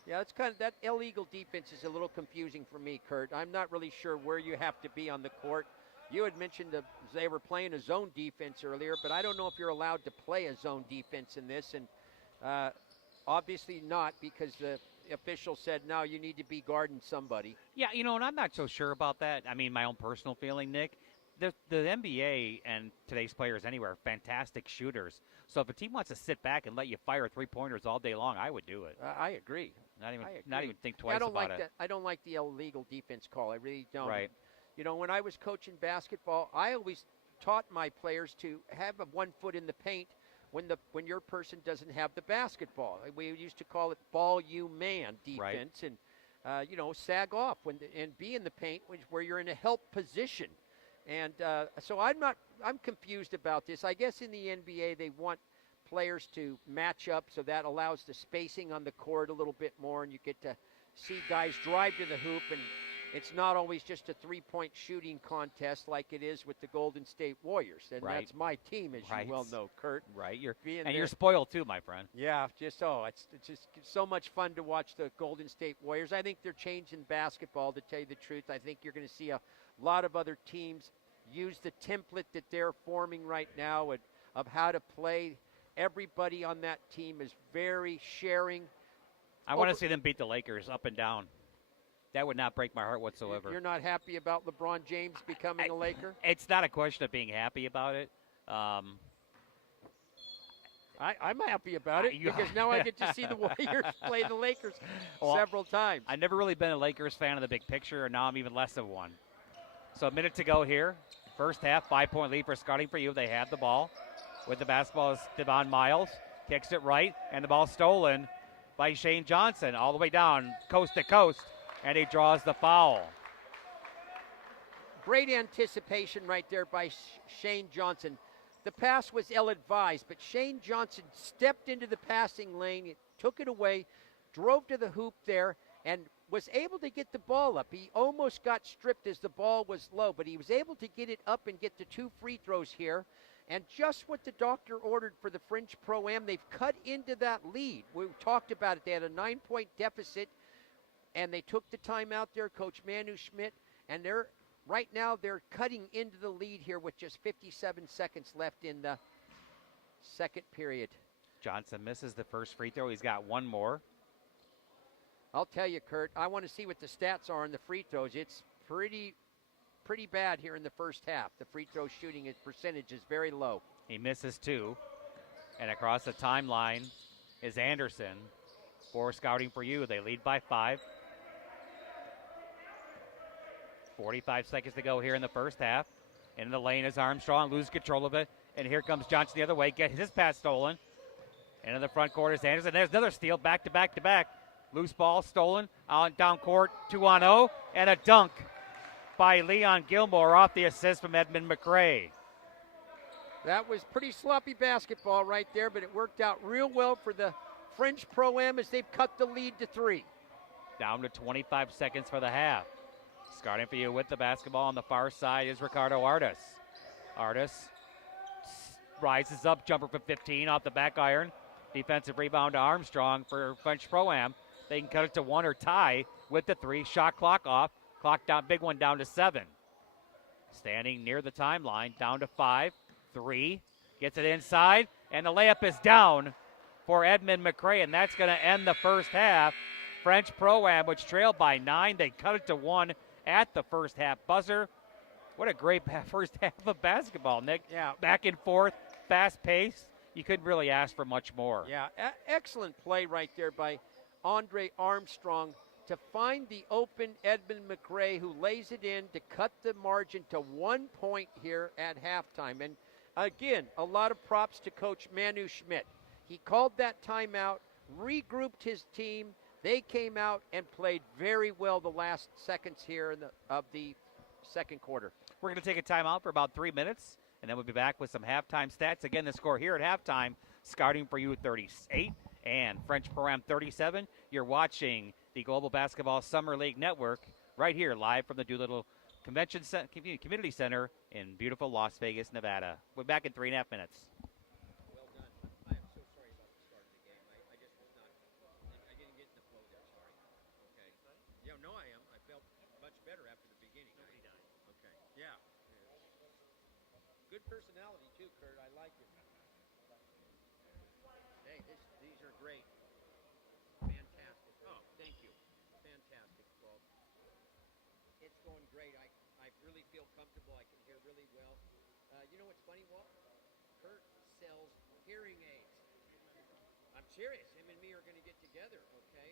yeah, it's that illegal defense is a little confusing for me, Kurt. I'm not really sure where you have to be on the court. You had mentioned they were playing a zone defense earlier, but I don't know if you're allowed to play a zone defense in this, and obviously not, because the official said, no, you need to be guarding somebody. Yeah, and I'm not so sure about that. I mean, my own personal feeling, Nick. The NBA and today's players anywhere are fantastic shooters. So if a team wants to sit back and let you fire three-pointers all day long, I would do it. I agree. Not even think twice about it. I don't like the illegal defense call. I really don't. Right. When I was coaching basketball, I always taught my players to have 1 foot in the paint when your person doesn't have the basketball. We used to call it ball you man defense, right. And sag off and be in the paint where you're in a help position. And so I'm confused about this. I guess in the NBA they want players to match up, so that allows the spacing on the court a little bit more, and you get to see guys drive to the hoop, and it's not always just a three-point shooting contest like it is with the Golden State Warriors. And right. That's my team, as you well know, Kurt. Right. You're spoiled too, my friend. Yeah, it's just so much fun to watch the Golden State Warriors. I think they're changing basketball, to tell you the truth. I think you're going to see a lot of other teams use the template that they're forming right now of how to play. Everybody on that team is very sharing. I want to see them beat the Lakers up and down. That would not break my heart whatsoever. You're not happy about LeBron James becoming a Laker? It's not a question of being happy about it. I'm happy about it because now I get to see the Warriors play the Lakers several times. I've never really been a Lakers fan of the big picture, and now I'm even less of one. So a minute to go here. First half, 5-point lead for Scouting for You. They have the ball. With the basketball is Devon Miles. Kicks it right, and the ball stolen by Shane Johnson all the way down coast to coast, and he draws the foul. Great anticipation right there by Shane Johnson. The pass was ill-advised, but Shane Johnson stepped into the passing lane, took it away, drove to the hoop there, and was able to get the ball up. He almost got stripped as the ball was low, but he was able to get it up and get the 2 free throws here. And just what the doctor ordered for the French Pro-Am, they've cut into that lead. We talked about it. They had a 9-point deficit, and they took the timeout there, Coach Manu Schmidt, and right now they're cutting into the lead here with just 57 seconds left in the second period. Johnson misses the first free throw. He's got one more. I'll tell you, Kurt, I want to see what the stats are on the free throws. It's pretty bad here in the first half. The free throw shooting percentage is very low. He misses 2. And across the timeline is Anderson for Scouting for You. They lead by 5. 45 seconds to go here in the first half. In the lane is Armstrong, loses control of it. And here comes Johnson the other way, gets his pass stolen. Into the front court is Anderson. There's another steal, back to back to back. Loose ball stolen, out down court, 2-on-0, and a dunk by Leon Gilmore off the assist from Edmund McRae. That was pretty sloppy basketball right there, but it worked out real well for the French Pro-Am as they've cut the lead to 3. Down to 25 seconds for the half. Starting for you with the basketball on the far side is Ricardo Artis. Artis rises up, jumper from 15 off the back iron. Defensive rebound to Armstrong for French Pro-Am. They can cut it to 1 or tie with the 3. Shot clock off. Clock down, big one down to 7. Standing near the timeline, down to 5. 3. Gets it inside, and the layup is down for Edmund McRae, and that's going to end the first half. French Pro-Am, which trailed by 9, they cut it to 1 at the first half buzzer. What a great first half of basketball, Nick. Yeah. Back and forth, fast pace. You couldn't really ask for much more. Yeah, excellent play right there by Andre Armstrong to find the open Edmund McRae, who lays it in to cut the margin to 1 point here at halftime. And again, a lot of props to Coach Manu Schmidt. He called that timeout, regrouped his team. They came out and played very well the last seconds here of the second quarter. We're going to take a timeout for about 3 minutes, and then we'll be back with some halftime stats. Again, the score here at halftime, Scouting for You 38 and French Pro-Am 37. You're watching the Global Basketball Summer League Network right here live from the Doolittle Convention Community Center in beautiful Las Vegas, Nevada. We're back in 3.5 minutes. Well done. I am so sorry about the start of the game. I just was not, I didn't get in the flow there, sorry. Okay. Yeah, no, I am. I felt much better after the beginning. Nobody died. Okay. Yeah. Good personality too, Kurt. I like it. Hey, these are great. Fantastic. Oh, thank you. Fantastic, Bob. It's going great. I really feel comfortable. I can hear really well. You know what's funny, Walt? Kurt sells hearing aids. I'm serious. Him and me are going to get together, okay?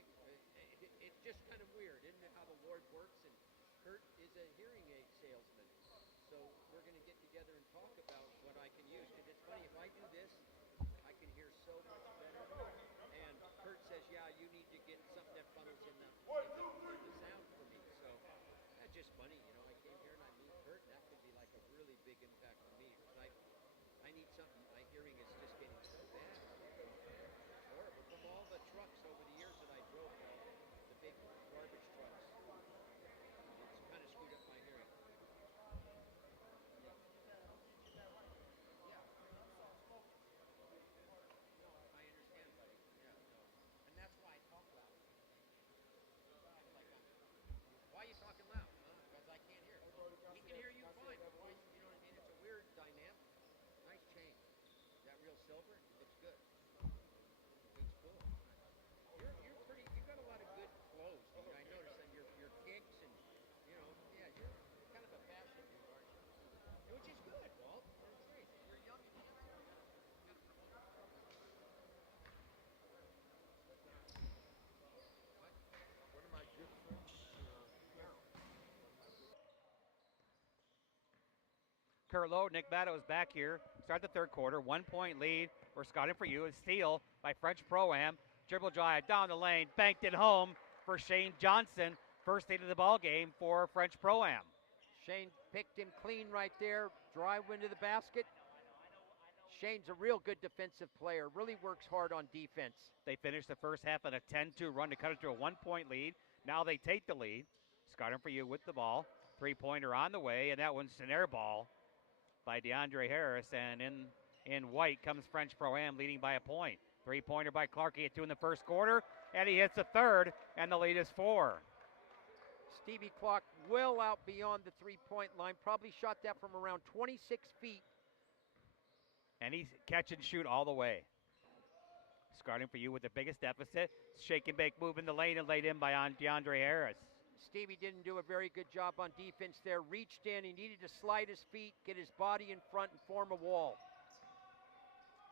It's just kind of weird, isn't it, how the Lord works? And Kurt is a hearing aid salesman. So we're going to get together and talk about what I can use. Because it's funny, if I do this, I can hear so much better. And Kurt says, yeah, you need to get something that funnels in the sound for me. So that's just funny. You know, I came here and I meet Kurt, and that could be like a really big impact for me. Because I need something. My hearing is just getting so bad. It's horrible. From all the trucks over the years that I drove, the big garbage trucks, it's kind of screwed up my hearing. I understand, buddy. Yeah, no. And that's why I talk loud. Why are you talking loud? Because I can't hear. He can hear you fine. You know what I mean? It's a weird dynamic. Nice chain. Is that real silver? It's good. It's cool. You're pretty. You got a lot of good clothes. I noticed that your kicks and yeah, you're kind of a fashion dude, aren't you? Which is good, Walt. That's great. You're young and handsome. One of my good friends, Kurt Lowe, Nick Batto is back here. Start the third quarter. 1 point lead. We're scouting for you. A steal by French Pro-Am. Dribble drive down the lane. Banked it home for Shane Johnson. First lead of the ball game for French Pro-Am. Shane picked him clean right there. Drive into the basket. Shane's a real good defensive player. Really works hard on defense. They finished the first half on a 10-2 run to cut it to a 1 point lead. Now they take the lead. Scouting for you with the ball. 3-pointer on the way, and that one's an air ball by DeAndre Harris. And in white comes French Pro-Am leading by a point. 3-pointer by Clarkey at 2 in the first quarter, and he hits a third, and the lead is 4. Stevie Clark well out beyond the three-point line. Probably shot that from around 26 feet. And he's catch and shoot all the way. Starting for you with the biggest deficit. Shake and bake move in the lane and laid in by DeAndre Harris. Stevie didn't do a very good job on defense there. Reached in. He needed to slide his feet, get his body in front, and form a wall.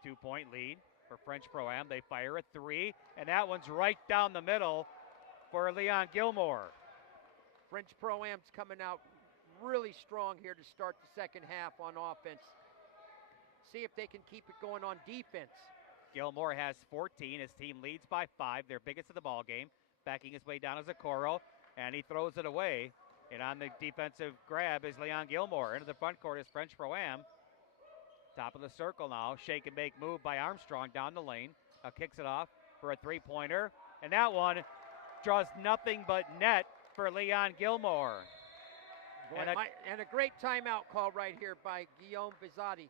2-point lead for French Pro-Am. They fire a 3, and that one's right down the middle for Leon Gilmore. French Pro-Am's coming out really strong here to start the second half on offense. See if they can keep it going on defense. Gilmore has 14. His team leads by 5. Their biggest of the ball game. Backing his way down is Okoro, and he throws it away. And on the defensive grab is Leon Gilmore. Into the front court is French Pro-Am. Top of the circle now. Shake and make move by Armstrong down the lane. Kicks it off for a three-pointer. And that one draws nothing but net for Leon Gilmore. Boy, And and a great timeout call right here by Guillaume Bizzotti.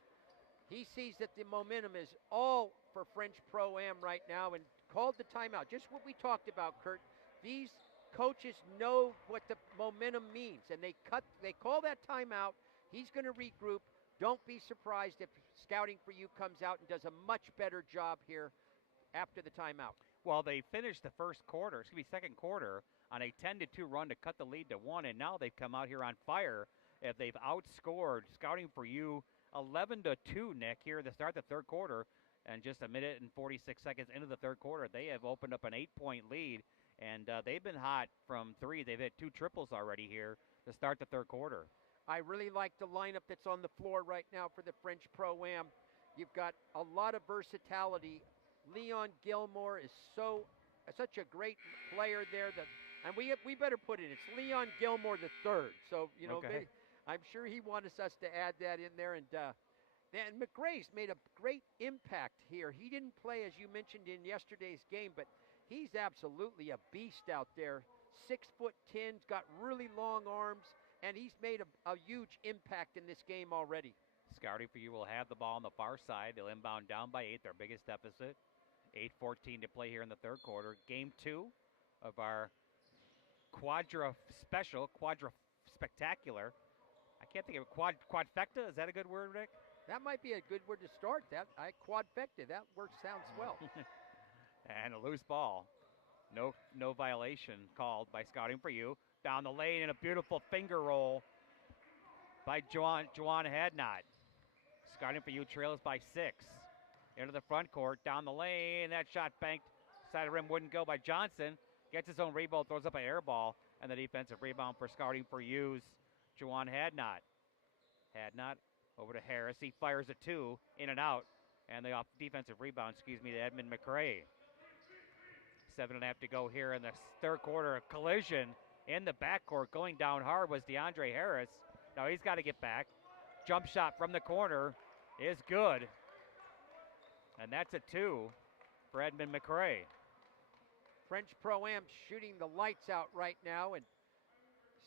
He sees that the momentum is all for French Pro-Am right now and called the timeout. Just what we talked about, Kurt. These coaches know what the momentum means, and they call that timeout. He's going to regroup. Don't be surprised if Scouting for You comes out and does a much better job here after the timeout. Well, they finished the second quarter on a 10-2 run to cut the lead to 1, and now they've come out here on fire. If they've outscored Scouting for You 11-2, Nick, here to start the third quarter, and just a minute and 46 seconds into the third quarter, they have opened up an 8-point lead, and they've been hot from three. They've hit 2 triples already here to start the third quarter. I really like the lineup that's on the floor right now for the French Pro-Am. You've got a lot of versatility. Leon Gilmore is such a great player there. And we better put it. It's Leon Gilmore the third. So, Okay. I'm sure he wants us to add that in there. And McRae's made a great impact here. He didn't play, as you mentioned, in yesterday's game, but he's absolutely a beast out there. 6'10", got really long arms, and he's made a huge impact in this game already. Scouting for You will have the ball on the far side. They'll inbound down by 8, their biggest deficit. 8:14 to play here in the third quarter. Game 2 of our quadra spectacular. I can't think of quadfecta. Is that a good word, Rick? That might be a good word to start. Quadfecta. That word sounds well. And a loose ball. No violation called by Scouting for You. Down the lane and a beautiful finger roll by Juwan Hadnot. Scouting for You trails by 6. Into the front court, down the lane. That shot banked. Side of the rim wouldn't go by Johnson. Gets his own rebound, throws up an air ball. And the defensive rebound for Scouting for You's Juwan Hadnot. Hadnot over to Harris. He fires a 2, in and out. And the defensive rebound, to Edmund McRae. 7.5 to go here in the third quarter. A collision in the backcourt. Going down hard was DeAndre Harris. Now he's got to get back. Jump shot from the corner is good. And that's a 2 for Edmund McRae. French Pro-Am shooting the lights out right now, and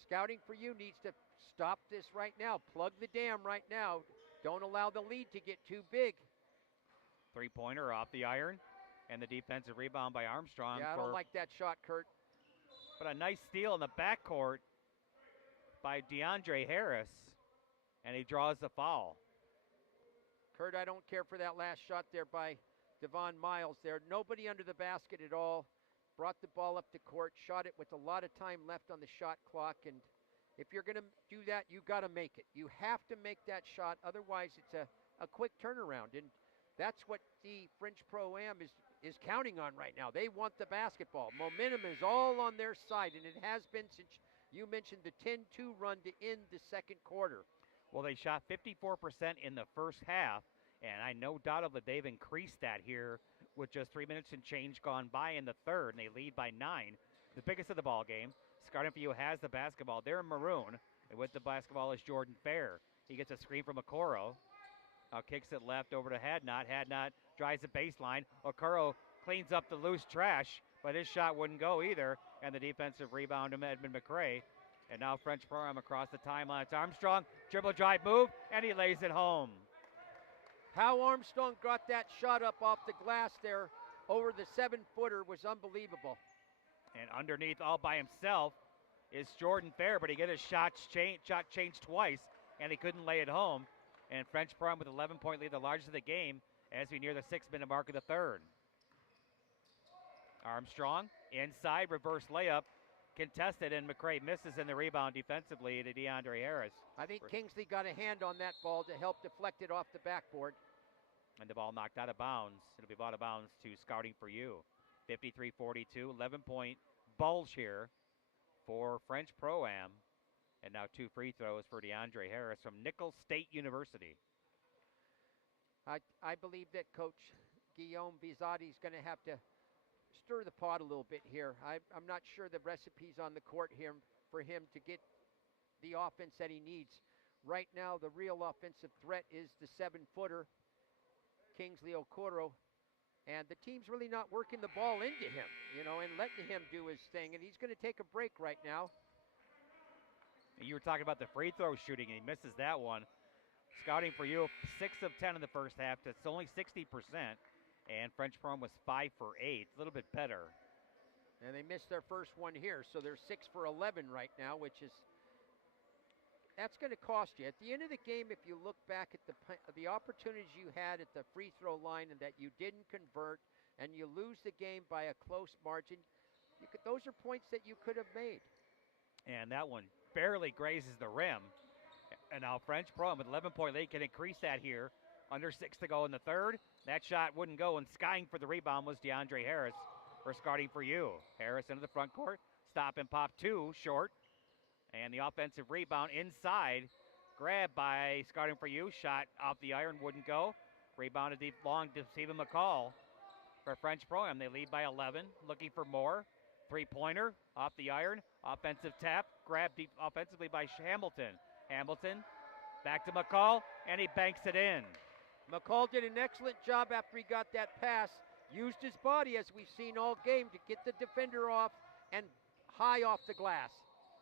Scouting for You needs to stop this right now. Plug the dam right now. Don't allow the lead to get too big. Three-pointer off the iron, and the defensive rebound by Armstrong. Yeah, I don't like that shot, Kurt. But a nice steal in the backcourt by DeAndre Harris, and he draws the foul. Kurt, I don't care for that last shot there by Devon Miles there. Nobody under the basket at all. Brought the ball up the court, shot it with a lot of time left on the shot clock, and if you're going to do that, you got to make it. You have to make that shot, otherwise it's a quick turnaround, and that's what the French Pro-Am is counting on right now. They want the basketball. Momentum is all on their side, and it has been since you mentioned the 10-2 run to end the second quarter. Well, they shot 54% in the first half, and I no doubt that they've increased that here with just 3 minutes and change gone by in the third, and they lead by 9. The biggest of the ball game. Scouting for You has the basketball. They're in maroon, and with the basketball is Jordan Fair. He gets a screen from Okoro. Kicks it left over to Hadnot. Hadnot drives the baseline. Okoro cleans up the loose trash, but his shot wouldn't go either, and the defensive rebound to Edmund McRae. And now French Pro-Am across the timeline. It's Armstrong, dribble drive move, and he lays it home. How Armstrong got that shot up off the glass there over the 7-footer was unbelievable. And underneath all by himself is Jordan Fair, but he got his shot changed twice, and he couldn't lay it home. And French Pro-Am with 11-point lead, the largest of the game, as we near the 6-minute mark of the third. Armstrong, inside, reverse layup, contested, and McRae misses in the rebound defensively to DeAndre Harris. I think Kingsley got a hand on that ball to help deflect it off the backboard. And the ball knocked out of bounds. It'll be out of bounds to Scouting for You. 53-42, 11-point bulge here for French Pro-Am And now 2 free throws for DeAndre Harris from Nicholls State University. I believe that Coach Guillaume Bizzotti is going to have to stir the pot a little bit here. I'm not sure the recipe's on the court here for him to get the offense that he needs. Right now, the real offensive threat is the 7-footer, Kingsley Okoro, and the team's really not working the ball into him, and letting him do his thing, and he's going to take a break right now. You were talking about the free throw shooting, and he misses that one. Scouting for you, 6 of 10 in the first half. That's only 60%. And French Pro Am was 5 for 8, a little bit better. And they missed their first one here, so they're 6 for 11 right now, that's going to cost you. At the end of the game, if you look back at the opportunities you had at the free throw line and that you didn't convert, and you lose the game by a close margin, those are points that you could have made. And that one barely grazes the rim. And now French Pro Am with 11-point lead can increase that here. Under 6 to go in the third. That shot wouldn't go, and skying for the rebound was DeAndre Harris for Scouting for you. Harris into the front court. Stop and pop 2, short. And the offensive rebound inside. Grabbed by Scouting for you. Shot off the iron, wouldn't go. Rebounded deep long to Stephen McCall for French Pro Am. They lead by 11. Looking for more. 3-pointer off the iron. Offensive tap. Grabbed deep offensively by Hamilton. Hamilton back to McCall, and he banks it in. McCall did an excellent job after he got that pass. Used his body, as we've seen all game, to get the defender off and high off the glass.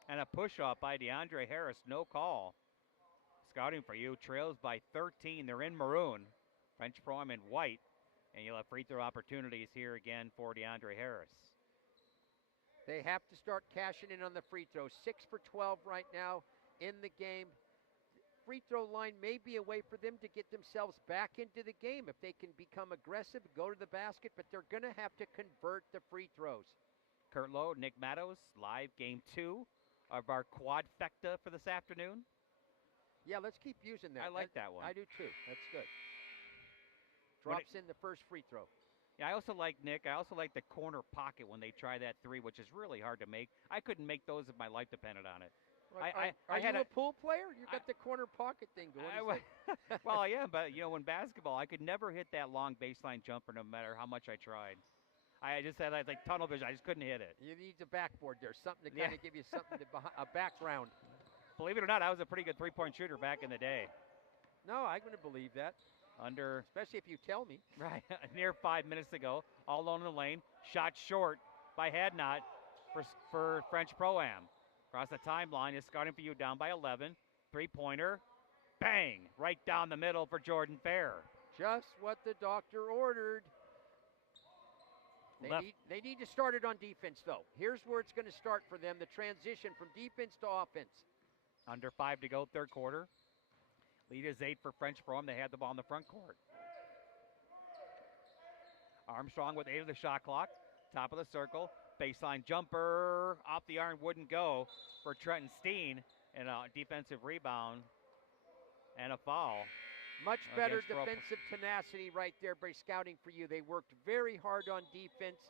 And a push-off by DeAndre Harris, no call. Scouting for you, trails by 13. They're in maroon. French Pro Am in white. And you'll have free throw opportunities here again for DeAndre Harris. They have to start cashing in on the free throws. 6 for 12 right now in the game. Free throw line may be a way for them to get themselves back into the game if they can become aggressive, go to the basket, but they're going to have to convert the free throws. Kurt Lowe, Nick Mattos, live game 2 of our quadfecta for this afternoon. Yeah, let's keep using that. I like that one. I do too. That's good. Drops in the first free throw. Yeah, I also like the corner pocket when they try that 3, which is really hard to make. I couldn't make those if my life depended on it. Are you a pool player? You got the corner pocket thing going. Well, I am, but in basketball, I could never hit that long baseline jumper no matter how much I tried. I just had like tunnel vision. I just couldn't hit it. You need the backboard there, something to kind of give you something a background. Believe it or not, I was a pretty good 3-point shooter back in the day. No, I'm going to believe that. Especially if you tell me. Right, near 5 minutes ago, all alone in the lane, shot short by Hadnot for French Pro Am. Across the timeline is Scouting for you, down by 11. 3-pointer, bang, right down the middle for Jordan Fair. Just what the doctor ordered. They need to start it on defense, though. Here's where it's going to start for them, the transition from defense to offense. Under 5 to go, third quarter. Lead is 8 for French Pro Am. They had the ball in the front court. Armstrong with 8 of the shot clock. Top of the circle. Baseline jumper. Off the iron, wouldn't go for Trenton Steen. And a defensive rebound and a foul. Much better defensive tenacity right there by Scouting for you. They worked very hard on defense.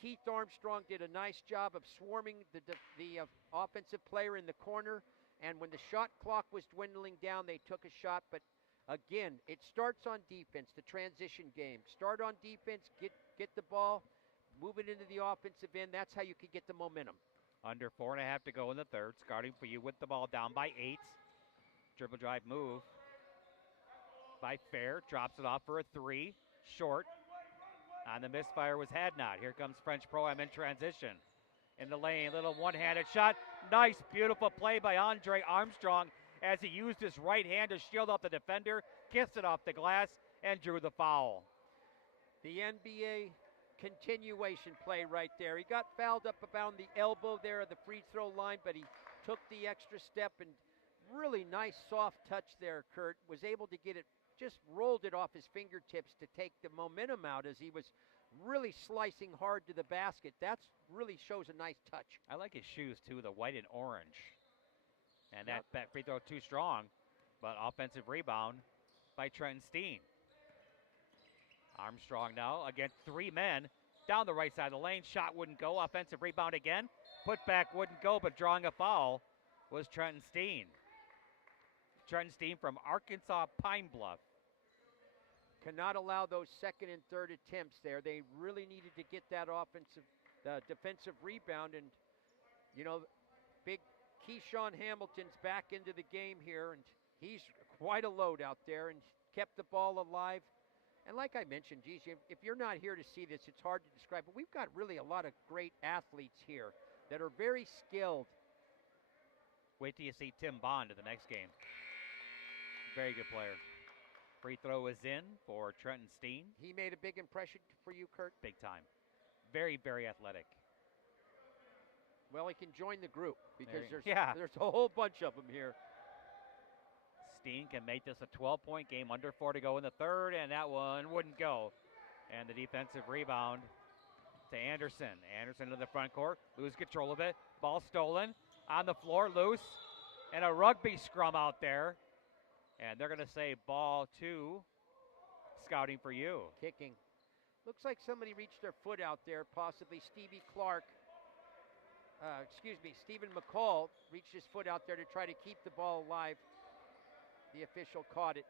Keith Armstrong did a nice job of swarming the offensive player in the corner. And when the shot clock was dwindling down, they took a shot. But again, it starts on defense, the transition game. Start on defense, get the ball, move it into the offensive end. That's how you can get the momentum. Under 4.5 to go in the third. Scouting for you with the ball, down by 8. Dribble drive move by Fair. Drops it off for a 3. Short. On the misfire was Hadnot. Here comes French Pro Am in transition. In the lane, little one-handed shot. Nice, beautiful play by Andre Armstrong as he used his right hand to shield off the defender, kissed it off the glass, and drew the foul. The NBA continuation play right there. He got fouled up around the elbow there at the free throw line, but he took the extra step and really nice soft touch there, Kurt. Was able to get it, just rolled it off his fingertips to take the momentum out as he was really slicing hard to the basket. That really shows a nice touch. I like his shoes too, the white and orange. And that free throw too strong, but offensive rebound by Trenton Steen. Armstrong now against 3 men down the right side of the lane. Shot wouldn't go. Offensive rebound again. Put back wouldn't go, but drawing a foul was Trenton Steen. Trenton Steen from Arkansas Pine Bluff. Cannot allow those second and third attempts there. They really needed to get that defensive rebound. And, you know, big Keyshawn Hamilton's back into the game here, and he's quite a load out there and kept the ball alive. And like I mentioned, geez, if you're not here to see this, it's hard to describe, but we've got really a lot of great athletes here that are very skilled. Wait till you see Tim Bond in the next game. Very good player. Free throw is in for Trenton Steen. He made a big impression for you, Kurt? Big time. Very, very athletic. Well, he can join the group because there's a whole bunch of them here. Steen can make this a 12-point game, under 4 to go in the third, and that one wouldn't go. And the defensive rebound to Anderson. Anderson to the front court, lose control of it. Ball stolen, on the floor, loose, and a rugby scrum out there. And they're going to say ball to Scouting for You. Kicking. Looks like somebody reached their foot out there, possibly Stephen McCall reached his foot out there to try to keep the ball alive. The official caught it.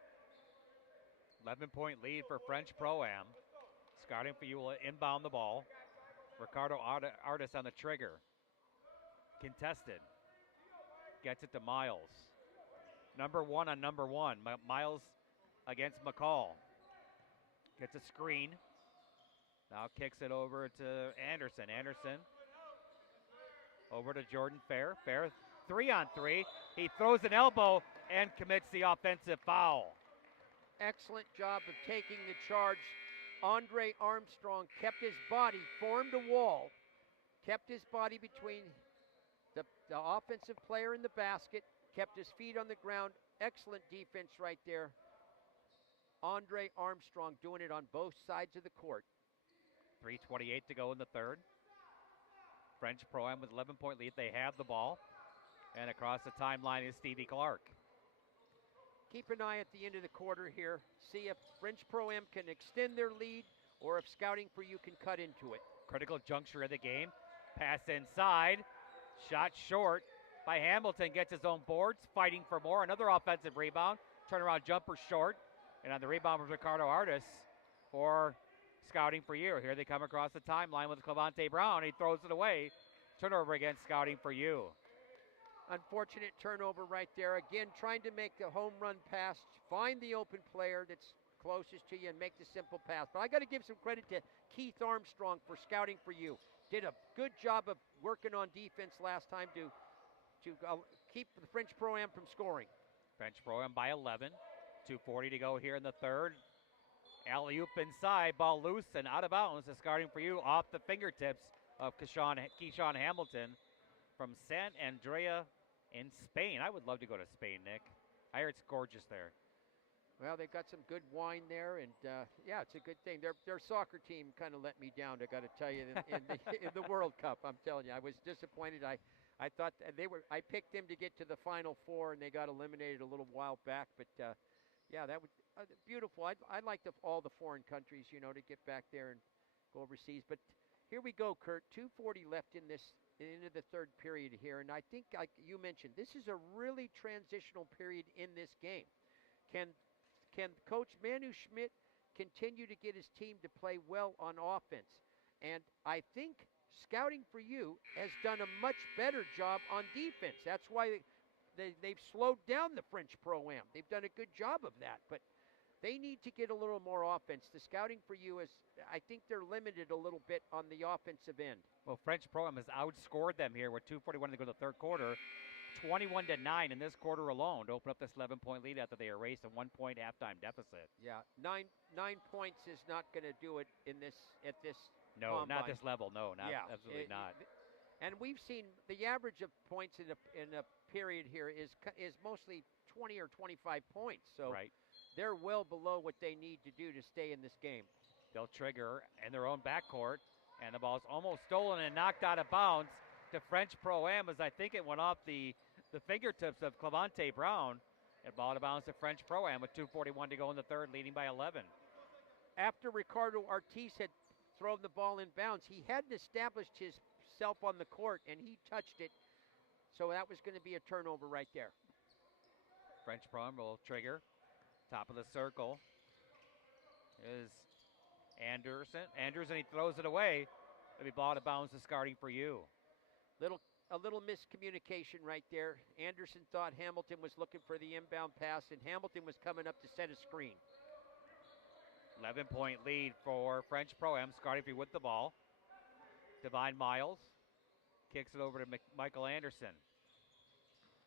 11-point lead for French Pro-Am. Scouting for You will inbound the ball. Ricardo Artis on the trigger. Contested. Gets it to Miles. Number one on number one. Miles against McCall. Gets a screen. Now kicks it over to Anderson. Anderson over to Jordan Fair. Fair 3-on-3. He throws an elbow and commits the offensive foul. Excellent job of taking the charge. Andre Armstrong kept his body, formed a wall, kept his body between the offensive player and the basket, kept his feet on the ground. Excellent defense right there. Andre Armstrong doing it on both sides of the court. 3:28 to go in the third. French Pro-Am with 11-point lead. They have the ball. And across the timeline is Stevie Clark. Keep an eye at the end of the quarter here. See if French Pro-Am can extend their lead or if Scouting for You can cut into it. Critical juncture of the game. Pass inside. Shot short by Hamilton. Gets his own boards. Fighting for more. Another offensive rebound. Turnaround jumper short. And on the rebound was Ricardo Artis for Scouting for You. Here they come across the timeline with Clavante Brown. He throws it away. Turnover against Scouting for You. Unfortunate turnover right there. Again, trying to make a home run pass. Find the open player that's closest to you and make the simple pass. But I got to give some credit to Keith Armstrong for Scouting for You. Did a good job of working on defense last time to keep the French Pro-Am from scoring. French Pro-Am by 11. 2:40 to go here in the third. Alley-oop inside, ball loose and out of bounds. Is Scouting for You off the fingertips of Keyshawn Hamilton from San Andrea in Spain. I would love to go to Spain, Nick. I hear it's gorgeous there. Well, they got some good wine there, and yeah, it's a good thing. Their soccer team kind of let me down, I got to tell you, in the World Cup. I'm telling you, I was disappointed. I thought I picked them to get to the Final Four, and they got eliminated a little while back. But yeah, that was beautiful. I'd like all the foreign countries, to get back there and go overseas. But here we go, Kurt. 2:40 left into the third period here, and I think, like you mentioned, this is a really transitional period in this game. Can Coach Manu Schmidt continue to get his team to play well on offense? And I think Scouting for You has done a much better job on defense. That's why they've slowed down the French Pro-Am. They've done a good job of that, but they need to get a little more offense. The Scouting for You I think they're limited a little bit on the offensive end. Well, French Pro-Am has outscored them here with 2:41 to go to the third quarter. 21-9 in this quarter alone to open up this 11-point lead after they erased a 1-point halftime deficit. Yeah, nine points is not going to do it at this. No, combine. not this level. No, absolutely not. And we've seen the average of points in a period here is mostly 20 or 25 points. So right. They're well below what they need to do to stay in this game. They'll trigger in their own backcourt, and the ball's almost stolen and knocked out of bounds to French Pro-Am, as I think it went off the fingertips of Clavante Brown. And ball out of bounds to French Pro-Am with 2:41 to go in the third, leading by 11. After Ricardo Artis had thrown the ball in bounds, he hadn't established himself on the court, and he touched it. So that was going to be a turnover right there. French Pro-Am will trigger. Top of the circle is Anderson. Anderson, he throws it away. It'll be ball out of bounds discarding for you. A little miscommunication right there. Anderson thought Hamilton was looking for the inbound pass, and Hamilton was coming up to set a screen. 11-point lead for French Pro-Am. Discarding for you with the ball. Divine Miles kicks it over to Michael Anderson.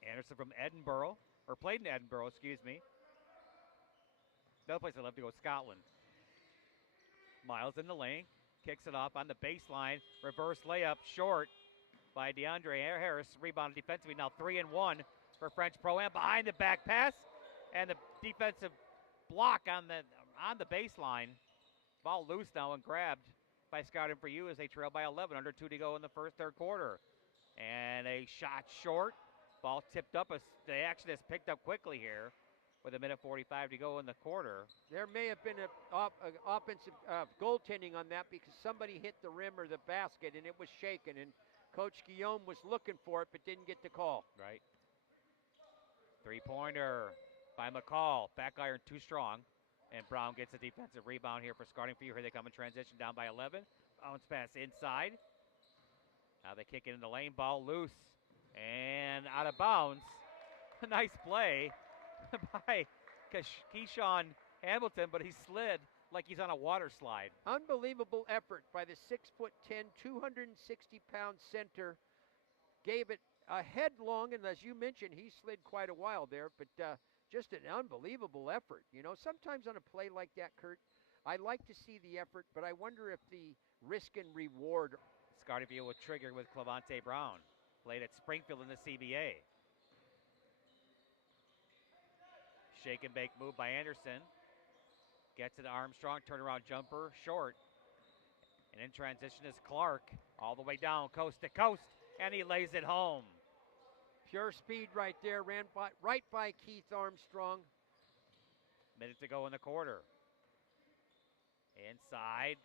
Anderson from Edinburgh, or played in Edinburgh, excuse me. Another place I'd love to go, Scotland. Miles in the lane, kicks it off on the baseline. Reverse layup, short by DeAndre Harris. Rebound defensively, now 3-1 for French Pro-Am. Behind the back pass, and the defensive block on the baseline. Ball loose now and grabbed by Scouting for you as they trail by 11. Under 2 to go in the third quarter. And a shot short. Ball tipped up. The action is picked up quickly here with 1:45 to go in the quarter. There may have been an offensive goaltending on that because somebody hit the rim or the basket and it was shaken. And Coach Guillaume was looking for it but didn't get the call. Right. Three-pointer by McCall. Back iron too strong. And Brown gets a defensive rebound here for Scouting for you. Here they come in transition down by 11. Bounce pass inside. Now they kick it in the lane. Ball loose. And out of bounds. A nice play by Keyshawn Hamilton, but he slid like he's on a water slide. Unbelievable effort by the 6'10", 260-pound center. Gave it a headlong, and as you mentioned, he slid quite a while there, but just an unbelievable effort. You know, sometimes on a play like that, Kurt, I like to see the effort, but I wonder if the risk and reward. Scotty View will trigger with Clevante Brown. Played at Springfield in the CBA. Shake and bake move by Anderson. Gets it to Armstrong, turnaround jumper, short. And in transition is Clark, all the way down, coast to coast, and he lays it home. Pure speed right there, ran right by Keith Armstrong. Minute to go in the quarter. Inside,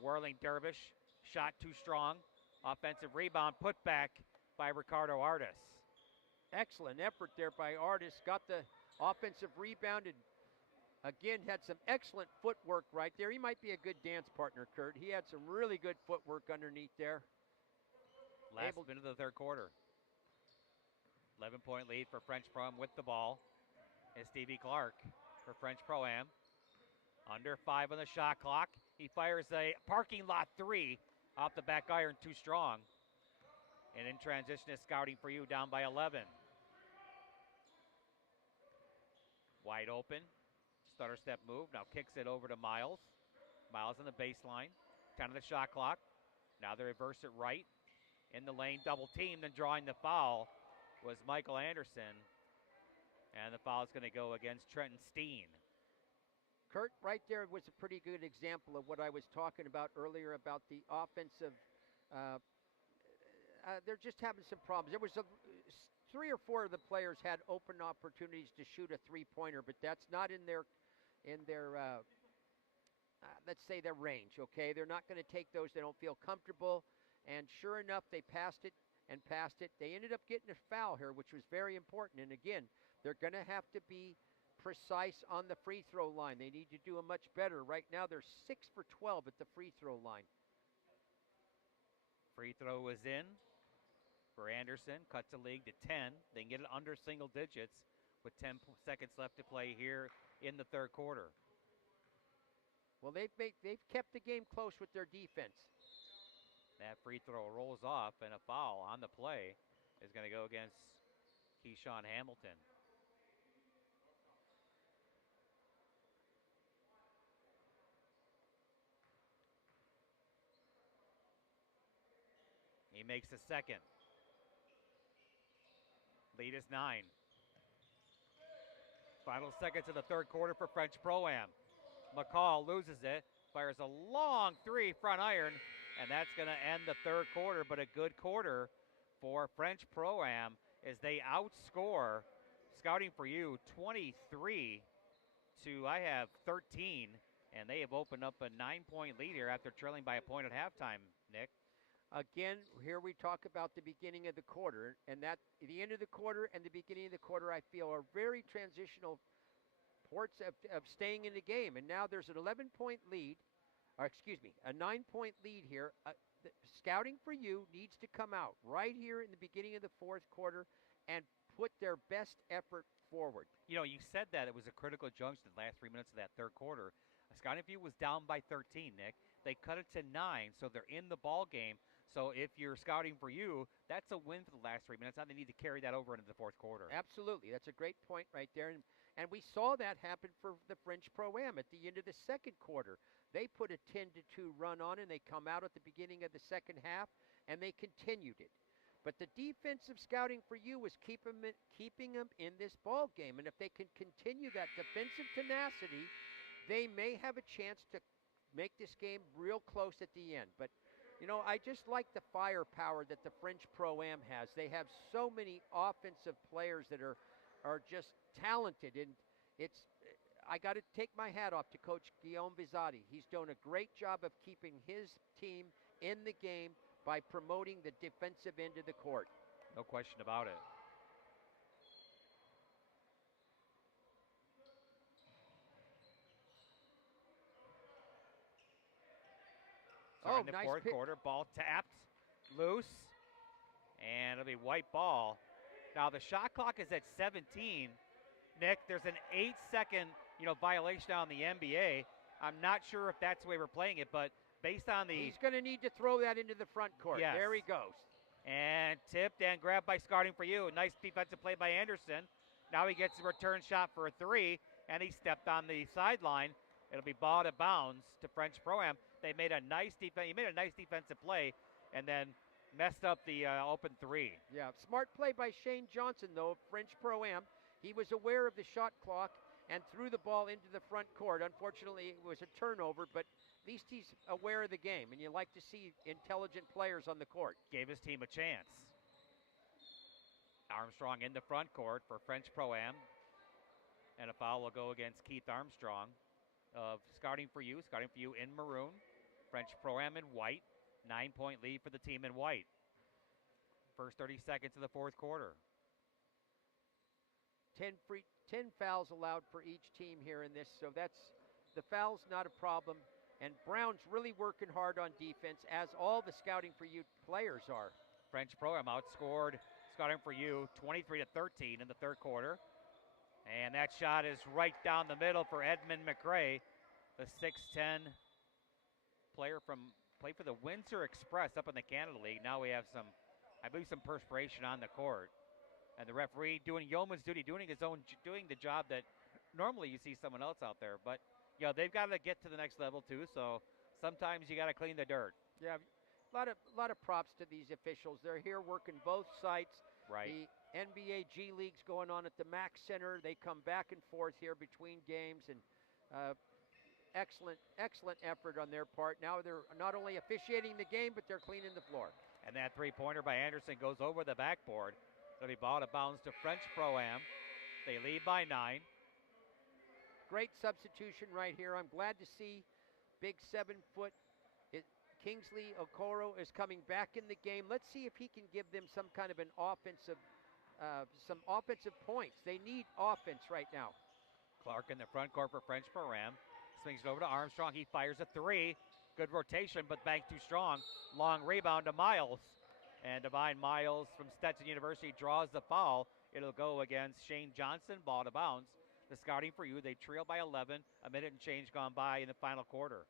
whirling Dervish, shot too strong. Offensive rebound, put back by Ricardo Artis. Excellent effort there by Artis. Got the offensive rebound and again had some excellent footwork right there. He might be a good dance partner, Kurt. He had some really good footwork underneath there. Last minute of the third quarter. 11-point lead for French Pro-Am with the ball is Stevie Clark for French Pro-Am. Under 5 on the shot clock. He fires a parking lot 3 off the back iron, too strong. And in transition is Scouting for you down by 11. Wide open. Stutter step move. Now kicks it over to Miles. Miles on the baseline. 10 on the shot clock. Now they reverse it right. In the lane, double team. Then drawing the foul was Michael Anderson. And the foul is going to go against Trenton Steen. Kurt, right there was a pretty good example of what I was talking about earlier about the offensive. They're just having some problems. There was 3 or 4 of the players had open opportunities to shoot a three-pointer, but that's not in their let's say their range. Okay, they're not going to take those. They don't feel comfortable. And sure enough, they passed it and passed it. They ended up getting a foul here, which was very important. And again, they're going to have to be precise on the free throw line. They need to do a much better. Right now, they're 6 for 12 at the free throw line. Free throw is in for Anderson. Cuts the league to 10. They can get it under single digits with 10 seconds left to play here in the third quarter. Well, they've kept the game close with their defense. That free throw rolls off, and a foul on the play is going to go against Keyshawn Hamilton. He makes the second. Lead is 9. Final seconds of the third quarter for French Pro-Am. McCall loses it, fires a long 3 front iron, and that's going to end the third quarter, but a good quarter for French Pro-Am as they outscore Scouting for you 23 to, I have 13, and they have opened up a 9-point lead here after trailing by a point at halftime, Nick. Again, here we talk about the beginning of the quarter, and that the end of the quarter and the beginning of the quarter, I feel, are very transitional ports of staying in the game. And now there's an 11-point lead, or excuse me, a 9-point lead here. Scouting for You needs to come out right here in the beginning of the fourth quarter and put their best effort forward. You know, you said that it was a critical junction the last 3 minutes of that third quarter. Scouting for You was down by 13, Nick. They cut it to 9, so they're in the ball game. So if you're scouting for You, that's a win for the last 3 minutes. Now they need to carry that over into the fourth quarter. Absolutely. That's a great point right there. And we saw that happen for the French Pro-Am at the end of the second quarter. They put a 10-2 run on, and they come out at the beginning of the second half, and they continued it. But the defensive scouting for You was keeping them in this ball game. And if they can continue that defensive tenacity, they may have a chance to make this game real close at the end. But, you know, I just like the firepower that the French Pro-Am has. They have so many offensive players that are just talented. And I got to take my hat off to Coach Guillaume Bizotti. He's done a great job of keeping his team in the game by promoting the defensive end of the court. No question about it. Starting the nice fourth pick. quarter, ball tapped, loose, and it'll be white ball. Now the shot clock is at 17. Nick, there's an 8-second, violation on the NBA. I'm not sure if that's the way we're playing it, but based on the... He's going to need to throw that into the front court. Yes. There he goes. And tipped and grabbed by Scouting for You. Nice defensive play by Anderson. Now he gets a return shot for a 3, and he stepped on the sideline. It'll be ball to bounds to French Pro-Am. He made a nice defensive play, and then messed up the open 3. Yeah, smart play by Shane Johnson, though, of French Pro-Am. He was aware of the shot clock and threw the ball into the front court. Unfortunately, it was a turnover, but at least he's aware of the game, and you like to see intelligent players on the court. Gave his team a chance. Armstrong in the front court for French Pro-Am, and a foul will go against Keith Armstrong of Scouting for You in maroon, French Pro-Am in white. 9-point lead for the team in white. First 30 seconds of the fourth quarter. 10 fouls allowed for each team here in this, so the foul's not a problem. And Brown's really working hard on defense, as all the Scouting for You players are. French Pro-Am outscored Scouting for You 23-13 in the third quarter. And that shot is right down the middle for Edmund McRae, the 6'10 player played for the Windsor Express up in the Canada League. Now we have some perspiration on the court. And the referee doing yeoman's duty, doing the job that normally you see someone else out there. But, they've got to get to the next level too, so sometimes you got to clean the dirt. Yeah, a lot of props to these officials. They're here working both sites. Right. The NBA G League's going on at the Mac Center. They come back and forth here between games, and excellent effort on their part. Now they're not only officiating the game, but they're cleaning the floor. And that three-pointer by Anderson goes over the backboard. It'll be ball to bounds to French Pro-Am. They lead by 9. Great substitution right here. I'm glad to see big 7-foot Kingsley Okoro is coming back in the game. Let's see if he can give them some kind of an offensive points. They need offense right now. Clark in the front court for French Pro-Am. Swings it over to Armstrong. He fires a 3. Good rotation, but banked too strong. Long rebound to Miles. And Divine Miles from Stetson University draws the foul. It'll go against Shane Johnson. Ball to bounds. The Scouting for You, they trail by 11. A minute and change gone by in the final quarter.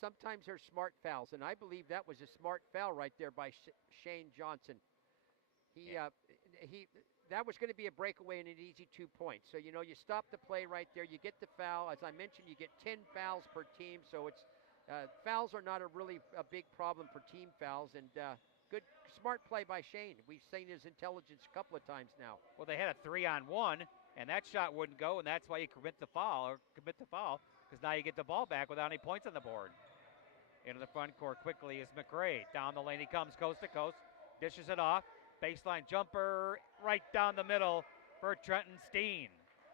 Sometimes there's smart fouls, and I believe that was a smart foul right there by Shane Johnson. That was going to be a breakaway and an easy 2 points. So, you stop the play right there. You get the foul. As I mentioned, you get 10 fouls per team. So fouls are not a big problem for team fouls. And good, smart play by Shane. We've seen his intelligence a couple of times now. Well, they had a 3-on-1, and that shot wouldn't go, and that's why you commit the foul, because now you get the ball back without any points on the board. Into the front court quickly is McRae. Down the lane he comes, coast to coast, dishes it off. Baseline jumper right down the middle for Trenton Steen.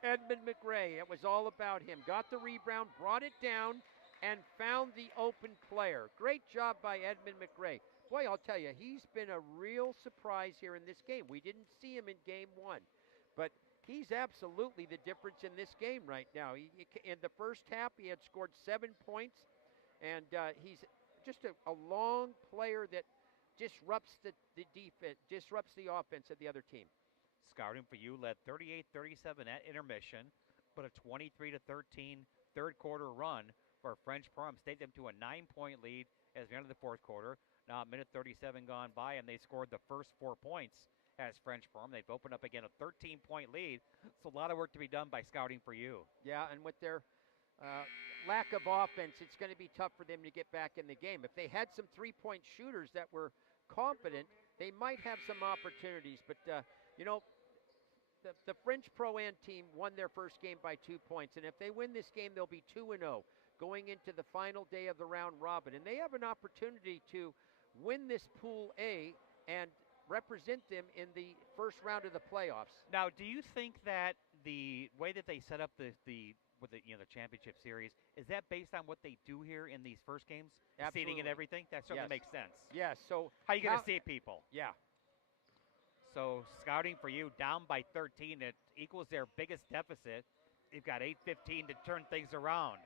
Edmund McRae, it was all about him. Got the rebound, brought it down, and found the open player. Great job by Edmund McRae. boy, I'll tell you, he's been a real surprise here in this game. We didn't see him in game one, but he's absolutely the difference in this game right now. In the first half, he had scored 7 points, and he's just a long player that disrupts the defense, disrupts the offense of the other team. Scouting for you led 38-37 at intermission, but a 23-13 third quarter run for French Pro-Am stayed them to a 9-point lead as the end of the fourth quarter. Now a minute 37 gone by, and they scored the first 4 points as French Pro-Am. They've opened up again a 13-point lead. It's a lot of work to be done by Scouting for you. Yeah, and with their lack of offense, it's going to be tough for them to get back in the game. If they had some three-point shooters that were competent, they might have some opportunities. But, the French Pro-Am team won their first game by 2 points. And if they win this game, they'll be 2-0 going into the final day of the round robin. And they have an opportunity to win this Pool A and represent them in the first round of the playoffs. Now, do you think that the way that they set up the championship series, is that based on what they do here in these first games? Absolutely. Seeding and everything? That certainly Yes. makes sense. Yes, so How are you going to see people? Yeah. So Scouting for you down by 13. It equals their biggest deficit. You've got 8:15 to turn things around.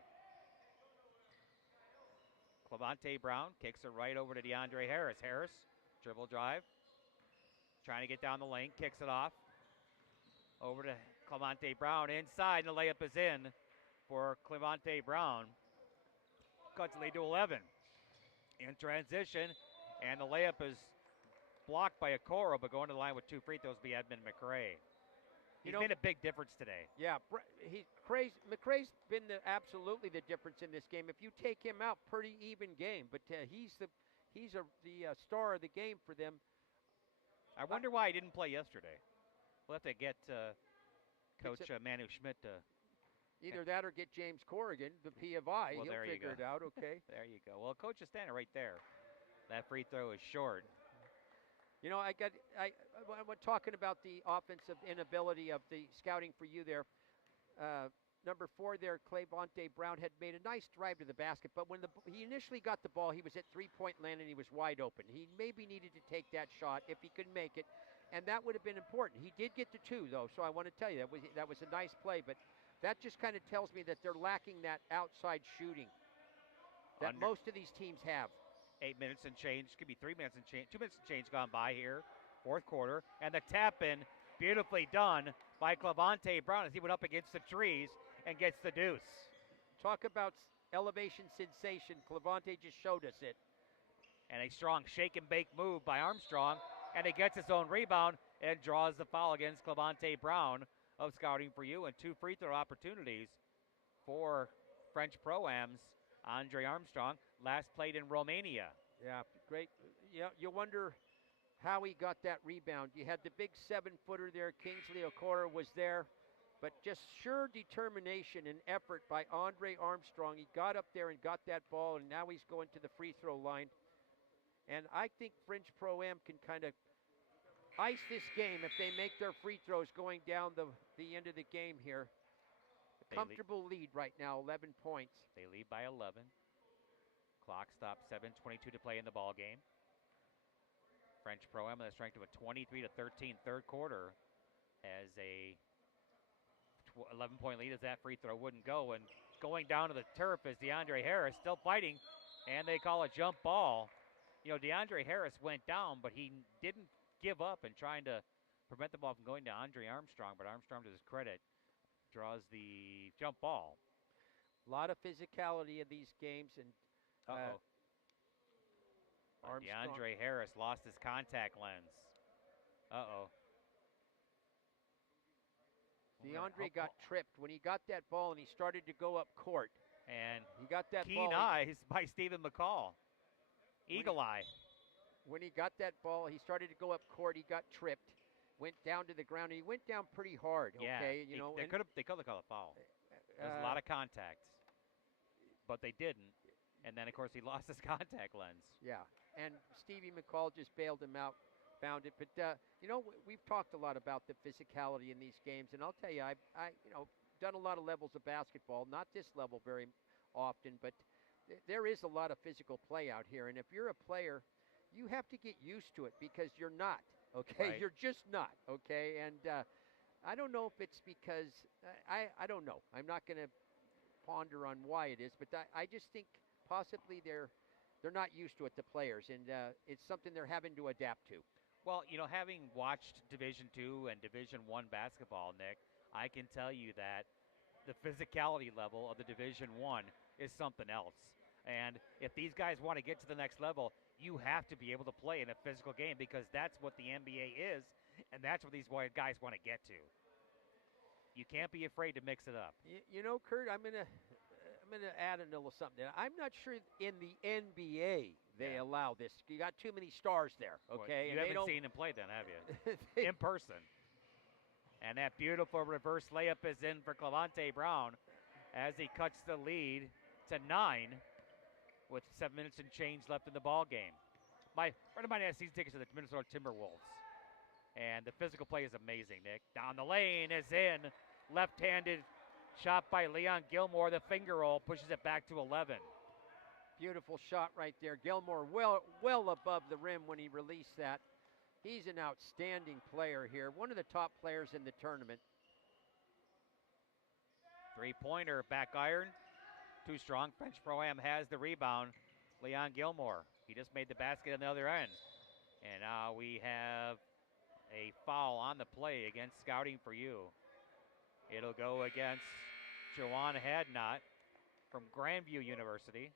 Clemente Brown kicks it right over to DeAndre Harris. Harris, dribble drive. Trying to get down the lane, kicks it off. Over to Clemente Brown inside, and the layup is in for Clemente Brown. Cuts the lead to 11. In transition, and the layup is blocked by Okoro, but going to the line with 2 free throws will be Edmund McRae. He's made a big difference today. Yeah, McRae's been absolutely the difference in this game. If you take him out, pretty even game. But he's the star of the game for them. I wonder why he didn't play yesterday. We'll have to get Coach Manu Schmidt to. Either that or get James Corrigan, the P of I. Well, He'll figure it out, okay? There you go. Well, Coach is standing right there. That free throw is short. You know, I'm talking about the offensive inability of the Scouting for you there. Number 4 there, Clemente Brown, had made a nice drive to the basket, but when he initially got the ball, he was at three-point land and he was wide open. He maybe needed to take that shot if he could make it, and that would have been important. He did get to 2, though, so I want to tell you that was a nice play, but that just kind of tells me that they're lacking that outside shooting that most of these teams have. 8 minutes and change. Could be 3 minutes and change. 2 minutes and change gone by here. Fourth quarter. And the tap in, beautifully done by Clemente Brown as he went up against the trees and gets the deuce. Talk about elevation sensation. Clemente just showed us it. And a strong shake and bake move by Armstrong. And he gets his own rebound and draws the foul against Clemente Brown of Scouting for you. And 2 free throw opportunities for French Pro-Ams. Andre Armstrong, last played in Romania. Yeah, great. Yeah, you wonder how he got that rebound. You had the big 7-footer there. Kingsley Okoro was there. But just sure determination and effort by Andre Armstrong. He got up there and got that ball, and now he's going to the free throw line. And I think French Pro-Am can kind of ice this game if they make their free throws going down the end of the game here. Comfortable lead right now, 11 points. They lead by 11. Clock stops, 7:22 to play in the ball game. French Pro-Am with a strength of a 23-13 third quarter as a 11-point lead as that free throw wouldn't go. And going down to the turf is DeAndre Harris, still fighting, and they call a jump ball. You know, DeAndre Harris went down, but he didn't give up in trying to prevent the ball from going to Andre Armstrong. But Armstrong, to his credit, draws the jump ball. A lot of physicality in these games, and DeAndre Harris lost his contact lens. DeAndre got tripped when he got that ball and he started to go up court. And he got that keen eyes by Stephen McCall. Eagle eye. When he got that ball, he started to go up court. He got tripped, went down to the ground, and he went down pretty hard. Yeah, okay, they could have called a foul. There's a lot of contact, but they didn't. And then, of course, he lost his contact lens. Yeah, and Stevie McCall just bailed him out, found it. But we've talked a lot about the physicality in these games, and I'll tell you, I've done a lot of levels of basketball. Not this level very often, but there is a lot of physical play out here. And if you're a player, you have to get used to it because you're not, okay? Right. You're just not, okay? And I don't know if it's because, I don't know. I'm not going to ponder on why it is, but I just think possibly they're not used to it, the players, and it's something they're having to adapt to. Well, having watched Division II and Division I basketball, Nick, I can tell you that the physicality level of the Division I is something else. And if these guys want to get to the next level, you have to be able to play in a physical game because that's what the NBA is, and that's what these guys want to get to. You can't be afraid to mix it up. You know, Kurt, I'm gonna add a little something. I'm not sure in the NBA they allow this. You got too many stars there, okay? You and haven't seen him play then, have you? they, In person. And that beautiful reverse layup is in for Clevante Brown as he cuts the lead to 9 with 7 minutes and change left in the ball game. My friend of mine has season tickets to the Minnesota Timberwolves. And the physical play is amazing, Nick. Down the lane is in. Left-handed shot by Leon Gilmore. The finger roll pushes it back to 11. Beautiful shot right there. Gilmore well above the rim when he released that. He's an outstanding player here. One of the top players in the tournament. Three-pointer, back iron. Too strong. French Pro-Am has the rebound. Leon Gilmore. He just made the basket on the other end. And now we have a foul on the play against Scouting for You. It'll go against Jawan Hadnot from Grandview University.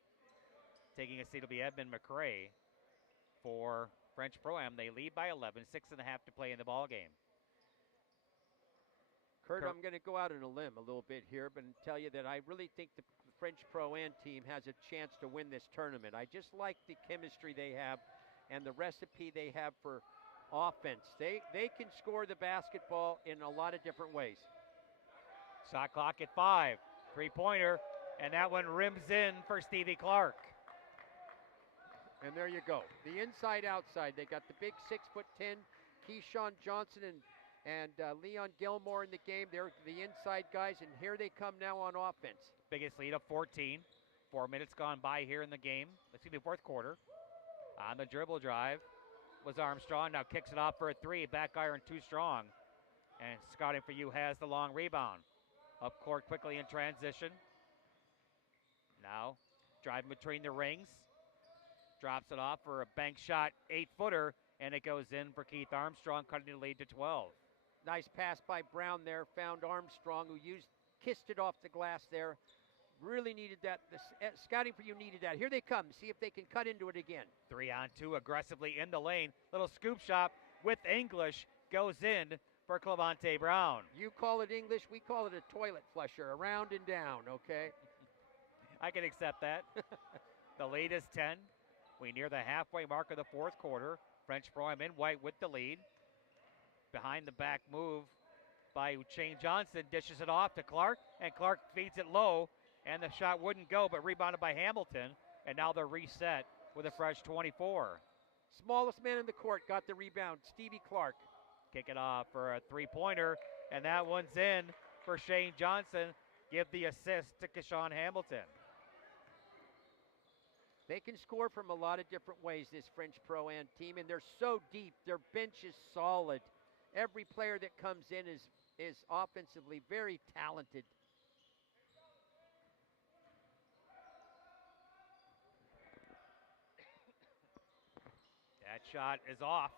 Taking a seat will be Edmund McCrae for French Pro-Am. They lead by 11, 6.5 to play in the ball game. Kurt, I'm going to go out on a limb a little bit here, but tell you that I really think the French Pro-Am team has a chance to win this tournament. I just like the chemistry they have and the recipe they have for offense. They can score the basketball in a lot of different ways. Shot clock at 5. Three-pointer, and that one rims in for Stevie Clark. And there you go. The inside-outside. They got the big 6'10" Keyshawn Johnson and Leon Gilmore in the game. They're the inside guys, and here they come now on offense. Biggest lead of 14. 4 minutes gone by here in the game. Fourth quarter. On the dribble drive was Armstrong. Now kicks it off for a 3. Back iron too strong. And Scouting for You has the long rebound. Up court quickly in transition. Now driving between the rings. Drops it off for a bank shot, 8-footer, and it goes in for Keith Armstrong, cutting the lead to 12. Nice pass by Brown there. Found Armstrong, who kissed it off the glass there. Really needed that. Scouting for You needed that. Here they come. See if they can cut into it again. 3-on-2 aggressively in the lane. Little scoop shot with English goes in for Clevante Brown. You call it English, we call it a toilet flusher, around and down, okay? I can accept that. The lead is 10. We near the halfway mark of the fourth quarter. French Pro-Am in white with the lead. Behind the back move by Shane Johnson, dishes it off to Clark, and Clark feeds it low, and the shot wouldn't go, but rebounded by Hamilton, and now they're reset with a fresh 24. Smallest man in the court got the rebound, Stevie Clark. Kick it off for a three-pointer, and that one's in for Shane Johnson. Give the assist to Keshawn Hamilton. They can score from a lot of different ways, this French Pro-Am team, and they're so deep. Their bench is solid. Every player that comes in is offensively very talented. That shot is off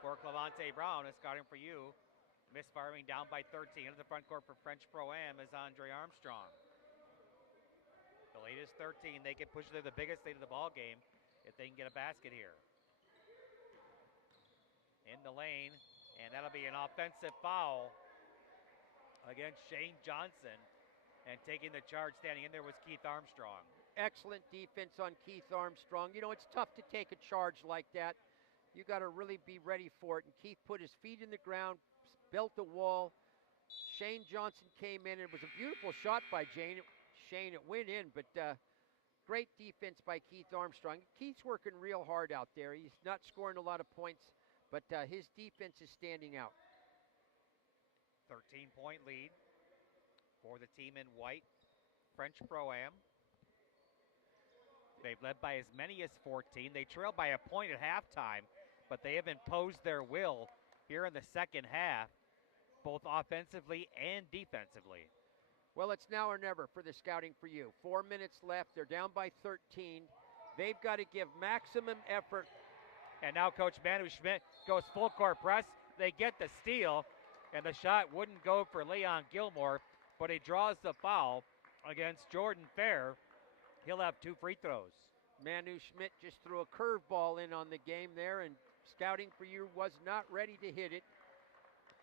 for Clevante Brown. It's Scouting for You. Misfiring down by 13. Into the front court for French Pro-Am is Andre Armstrong. The lead is 13. They can push it to the biggest lead of the ball game if they can get a basket here. In the lane, and that'll be an offensive foul against Shane Johnson. And taking the charge, standing in there, was Keith Armstrong. Excellent defense on Keith Armstrong. You know, it's tough to take a charge like that. You got to really be ready for it. And Keith put his feet in the ground, built the wall. Shane Johnson came in, and it was a beautiful shot by Shane. It went in, but great defense by Keith Armstrong. Keith's working real hard out there. He's not scoring a lot of points, but his defense is standing out. 13-point lead for the team in white, French Pro-Am. They've led by as many as 14. They trail by a point at halftime, but they have imposed their will here in the second half, both offensively and defensively. Well, it's now or never for the Scouting for You. 4 minutes left. They're down by 13. They've got to give maximum effort. And now Coach Manu Schmidt goes full court press. They get the steal, and the shot wouldn't go for Leon Gilmore, but he draws the foul against Jordan Fair. He'll have 2 free throws. Manu Schmidt just threw a curveball in on the game there, and Scouting for You was not ready to hit it.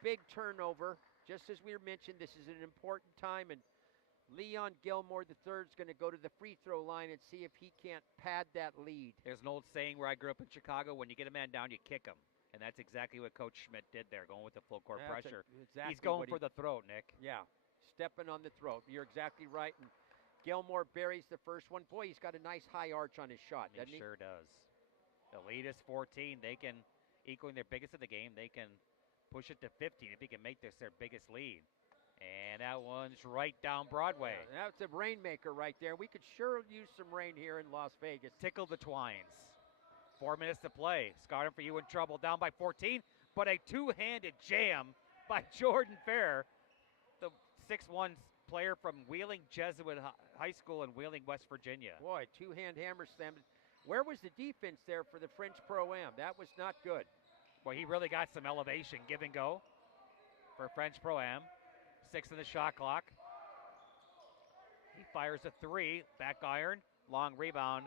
Big turnover. Just as we mentioned, this is an important time, and Leon Gilmore III is going to go to the free throw line and see if he can't pad that lead. There's an old saying where I grew up in Chicago, when you get a man down, you kick him. And that's exactly what Coach Schmidt did there, going with the full court That's pressure. exactly He's going what for the throat, Nick. Yeah, stepping on the throat. You're exactly right. And Gilmore buries the first one. Boy, he's got a nice high arch on his shot, doesn't he? He sure does. The lead is 14. They can, equaling their biggest of the game, they can push it to 15 if he can make this their biggest lead. And that one's right down Broadway. Yeah, that's a rainmaker right there. We could sure use some rain here in Las Vegas. Tickle the twines. 4 minutes to play. Scouting for You in trouble, down by 14, but a two-handed jam by Jordan Fair, the 6'1 player from Wheeling Jesuit High School in Wheeling, West Virginia. Boy, two-hand hammer slam. Where was the defense there for the French Pro-Am? That was not good. Well, he really got some elevation. Give and go for French Pro-Am. 6 in the shot clock. He fires a 3, back iron, long rebound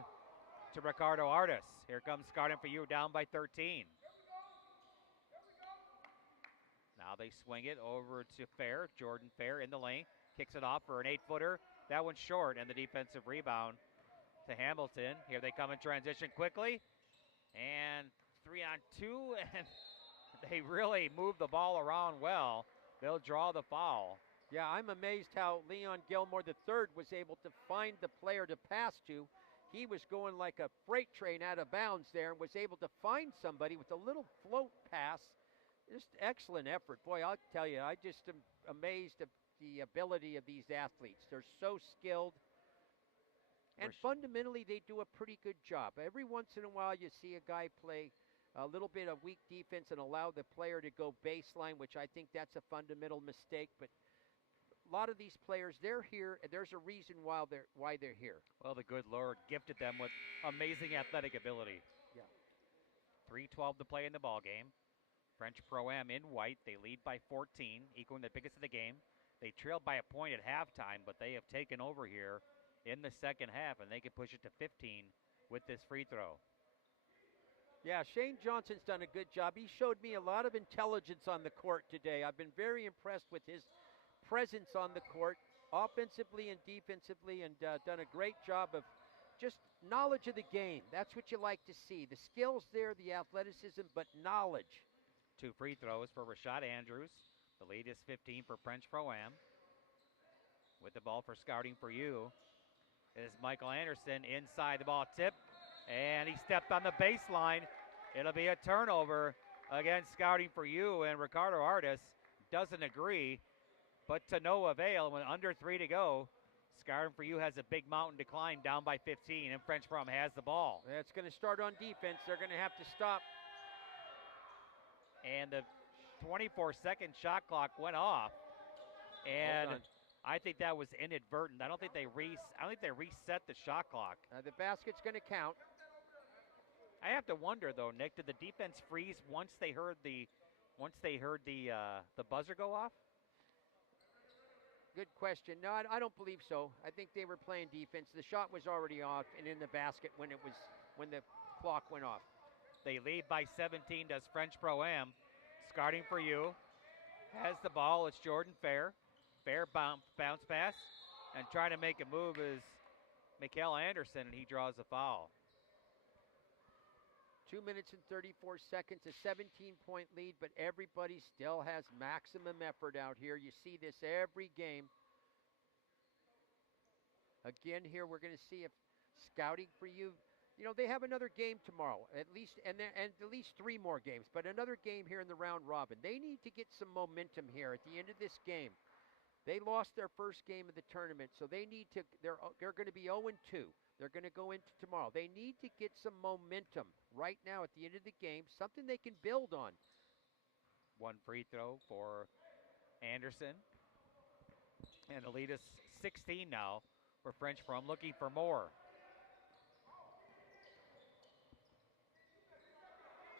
to Ricardo Artis. Here comes Scouting for You, down by 13. Now they swing it over to Fair. Jordan Fair in the lane, kicks it off for an 8-footer. That one's short, and the defensive rebound to Hamilton. Here they come in transition quickly, and 3-on-2, and they really move the ball around well. They'll draw the foul. Yeah, I'm amazed how Leon Gilmore III was able to find the player to pass to. He was going like a freight train out of bounds there and was able to find somebody with a little float pass. Just excellent effort. Boy, I'll tell you, I just am amazed at the ability of these athletes. They're so skilled. And fundamentally, they do a pretty good job. Every once in a while, you see a guy play a little bit of weak defense and allow the player to go baseline, which I think that's a fundamental mistake. But a lot of these players, they're here, and there's a reason why they're here. Well, the good Lord gifted them with amazing athletic ability. Yeah. 3:12 to play in the ball game. French Pro-Am in white. They lead by 14, equaling the biggest of the game. They trailed by a point at halftime, but they have taken over here in the second half, and they can push it to 15 with this free throw. Yeah, Shane Johnson's done a good job. He showed me a lot of intelligence on the court today. I've been very impressed with his presence on the court, offensively and defensively, and done a great job of just knowledge of the game. That's what you like to see. The skills there, the athleticism, but knowledge. 2 free throws for Rashad Andrews. The lead is 15 for French Pro-Am. With the ball for Scouting for You is Michael Anderson inside the ball tip, and he stepped on the baseline. It'll be a turnover against Scouting for You, and Ricardo Artis doesn't agree, but to no avail. When under 3 to go, Scouting for You has a big mountain to climb, down by 15, and French Pro-Am has the ball. That's going to start on defense. They're going to have to stop. And the 24-second shot clock went off, and I think that was inadvertent. I don't think they reset the shot clock. The basket's going to count. I have to wonder though, Nick, did the defense freeze once they heard the buzzer go off? Good question. No, I don't believe so. I think they were playing defense. The shot was already off and in the basket when the clock went off. They lead by 17, does French Pro-Am. Scouting for You has the ball. It's Jordan Fair. Fair bounce pass, and trying to make a move is Mikael Anderson, and he draws a foul. 2 minutes and 34 seconds, a 17-point lead, but everybody still has maximum effort out here. You see this every game. Again, here we're going to see if Scouting for You, they have another game tomorrow, at least, and at least 3 more games, but another game here in the round robin. They need to get some momentum here at the end of this game. They lost their first game of the tournament, so they need to. They're going to be 0-2. They're going to go into tomorrow. They need to get some momentum right now at the end of the game, something they can build on. One free throw for Anderson. And the lead is 16 now for French Pro. I'm looking for more.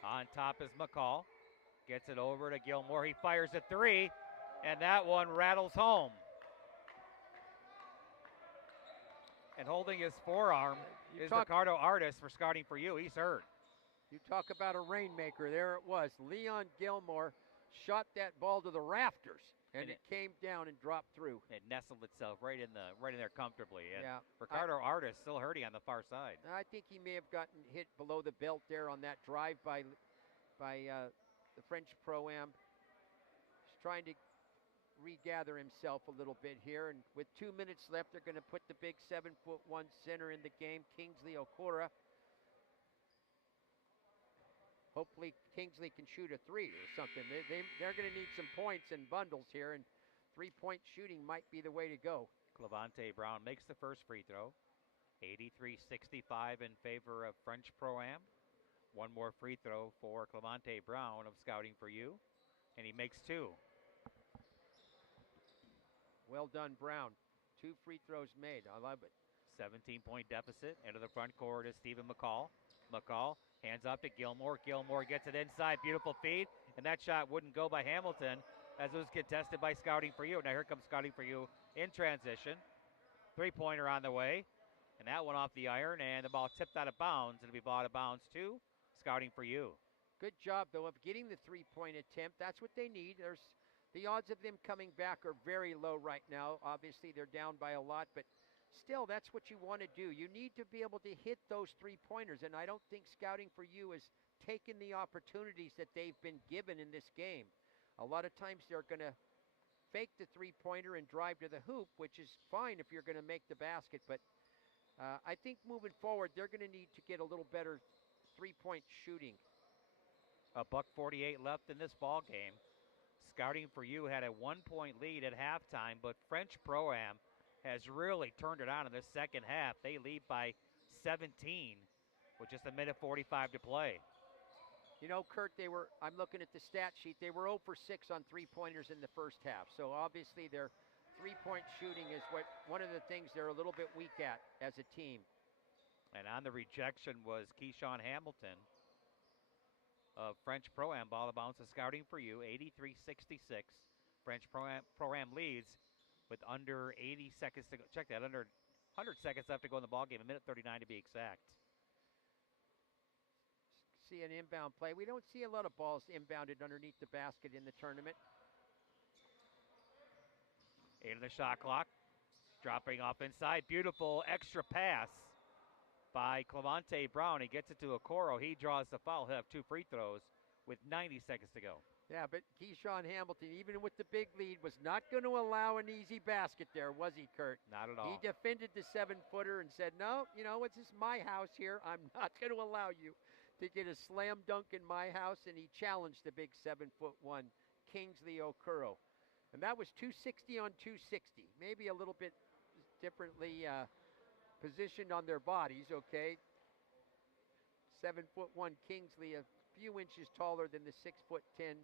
On top is McCall. Gets it over to Gilmore. He fires a three, and that one rattles home. And holding his forearm is Ricardo Artis for Scouting for You. He's hurt. You talk about a rainmaker. There it was. Leon Gilmore shot that ball to the rafters, and it came down and dropped through. It nestled itself right in there comfortably. And yeah. Ricardo Artis still hurting on the far side. I think he may have gotten hit below the belt there on that drive by the French Pro-Am. He's trying to regather himself a little bit here, and with 2 minutes left, they're going to put the big 7'1" center in the game, Kingsley Okora. Hopefully Kingsley can shoot a three or something. They're going to need some points and bundles here, and three-point shooting might be the way to go. Clevante Brown makes the first free throw. 83-65 in favor of French Pro-Am. One more free throw for Clevante Brown of Scouting for You, and he makes two. Well done, Brown. 2 free throws made. I love it. 17-point deficit. Into the front court is Stephen McCall. McCall hands off to Gilmore. Gilmore gets it inside. Beautiful feed. And that shot wouldn't go by Hamilton as it was contested by Scouting for You. Now here comes Scouting for You in transition. Three-pointer on the way. And that one off the iron. And the ball tipped out of bounds. It'll be ball out of bounds to Scouting for You. Good job, though, of getting the three-point attempt. That's what they need. The odds of them coming back are very low right now. Obviously, they're down by a lot, but still, that's what you want to do. You need to be able to hit those three-pointers, and I don't think Scouting for You has taken the opportunities that they've been given in this game. A lot of times they're going to fake the three-pointer and drive to the hoop, which is fine if you're going to make the basket, but I think moving forward, they're going to need to get a little better three-point shooting. $1:48 left in this ball game. Scouting for You had a 1-point lead at halftime, but French Pro-Am has really turned it on in the second half. They lead by 17 with just 1:45 to play. You know, Kurt, I'm looking at the stat sheet, they were 0 for 6 on three-pointers in the first half. So obviously their three-point shooting is one of the things they're a little bit weak at as a team. And on the rejection was Keyshawn Hamilton of French Pro-Am. Ball bounces Scouting for You, 83-66. French Pro-Am leads with under 80 seconds to go. Check that, under 100 seconds left to go in the ball game, 1:39 to be exact. See an inbound play. We don't see a lot of balls inbounded underneath the basket in the tournament. 8 on the shot clock. Dropping off inside. Beautiful extra pass by Clevante Brown. He gets it to Okoro. He draws the foul. He'll have 2 free throws with 90 seconds to go. Yeah, but Keyshawn Hamilton, even with the big lead, was not going to allow an easy basket there, was he, Kurt? Not at all. He defended the 7-footer and said, no, it's just my house here. I'm not going to allow you to get a slam dunk in my house, and he challenged the big 7'1", Kingsley Okoro. And that was 260 on 260, maybe a little bit differently positioned on their bodies, okay? 7'1" Kingsley, a few inches taller than the 6'10"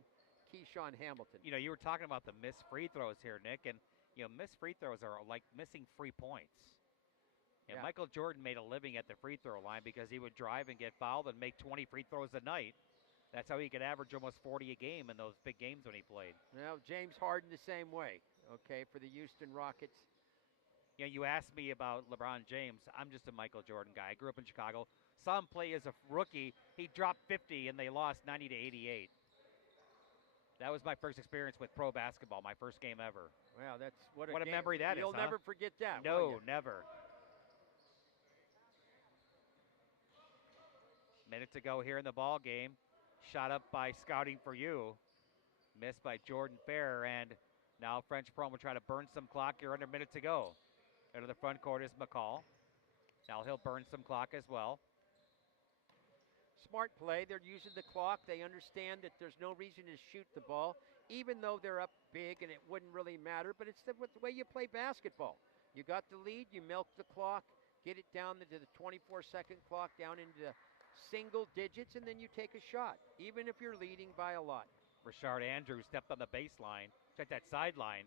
Keyshawn Hamilton. You were talking about the missed free throws here, Nick, and missed free throws are like missing free points. Yeah. Michael Jordan made a living at the free throw line because he would drive and get fouled and make 20 free throws a night. That's how he could average almost 40 a game in those big games when he played. Well, James Harden the same way, okay, for the Houston Rockets. You asked me about LeBron James. I'm just a Michael Jordan guy. I grew up in Chicago. Saw him play as a rookie. He dropped 50 and they lost 90-88. That was my first experience with pro basketball, my first game ever. Wow, that's what a memory that is. You'll never forget that. No, never. Minute to go here in the ball game. Shot up by Scouting for You. Missed by Jordan Fair, and now French Pro will try to burn some clock here under a minute to go. Into the front court is McCall. Now he'll burn some clock as well. smart play. They're using the clock. They understand that there's no reason to shoot the ball, even though they're up big and it wouldn't really matter. But it's the way you play basketball. You got the lead, you milk the clock, get it down to the 24-second clock, down into single digits, and then you take a shot, even if you're leading by a lot. Richard Andrews stepped on the baseline, check that sideline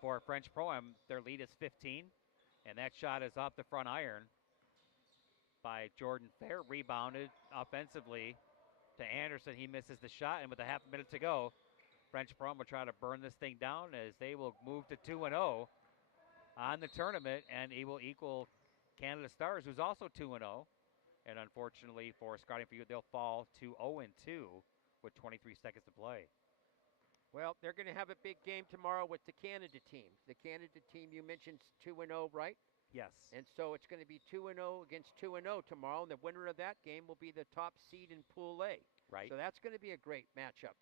for French Pro-Am. Their lead is 15, and that shot is off the front iron by Jordan Fair. Rebounded offensively to Anderson. He misses the shot, and with a half a minute to go, French Pro-Am will try to burn this thing down as they will move to 2-0 on the tournament, and he will equal Canada Stars, who's also 2-0. And unfortunately for Scouting for You, they'll fall to 0-2 with 23 seconds to play. Well, they're going to have a big game tomorrow with the Canada team. The Canada team you mentioned 2-0, right? Yes. And so it's going to be 2-0 against 2-0 tomorrow, and the winner of that game will be the top seed in Pool A. Right. So that's going to be a great matchup.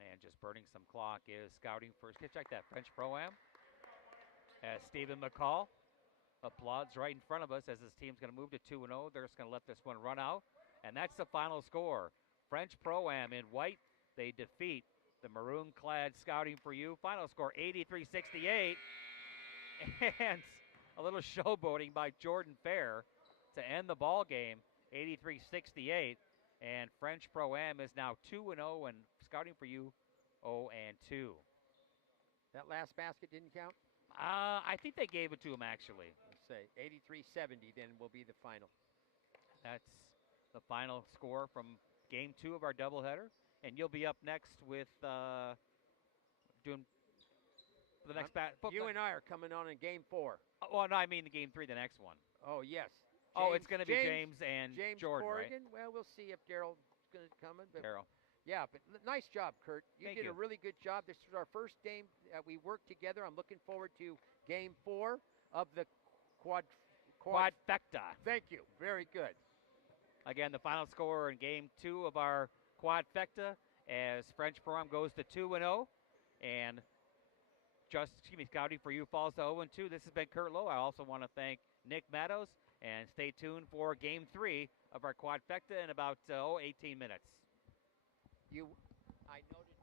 And just burning some clock is Scouting first. Check that French Pro-Am. As Stephen McCall applauds right in front of us as his team's going to move to 2-0. They're just going to let this one run out. And that's the final score. French Pro-Am in white, they defeat the maroon-clad Scouting for You. Final score 83-68. And a little showboating by Jordan Fair to end the ball game, 83-68. And French Pro-Am is now 2-0, and Scouting for You 0-2. That last basket didn't count? I think they gave it to him, actually. Let's say 83-70 then will be the final. That's the final score from Game 2 of our doubleheader. And you'll be up next with doing the next bat. You and I are coming on in Game 4. Well, no, I mean the Game 3, the next one. Oh, yes. It's going to be James and Jordan, Corrigan. right? Well, we'll see if Daryl's going to come in. But Daryl. yeah, but nice job, Kurt. You Thank did you. a really good job. This was our first game that we worked together. I'm looking forward to Game 4 of the Quadfecta. Thank you. Very good. Again, the final score in Game 2 of our Quadfecta as French Pro-Am goes to 2-0. And Scouting for You falls to 0-2. This has been Kurt Lowe. I also want to thank Nick Meadows. And stay tuned for Game 3 of our Quadfecta in about 18 minutes. I noted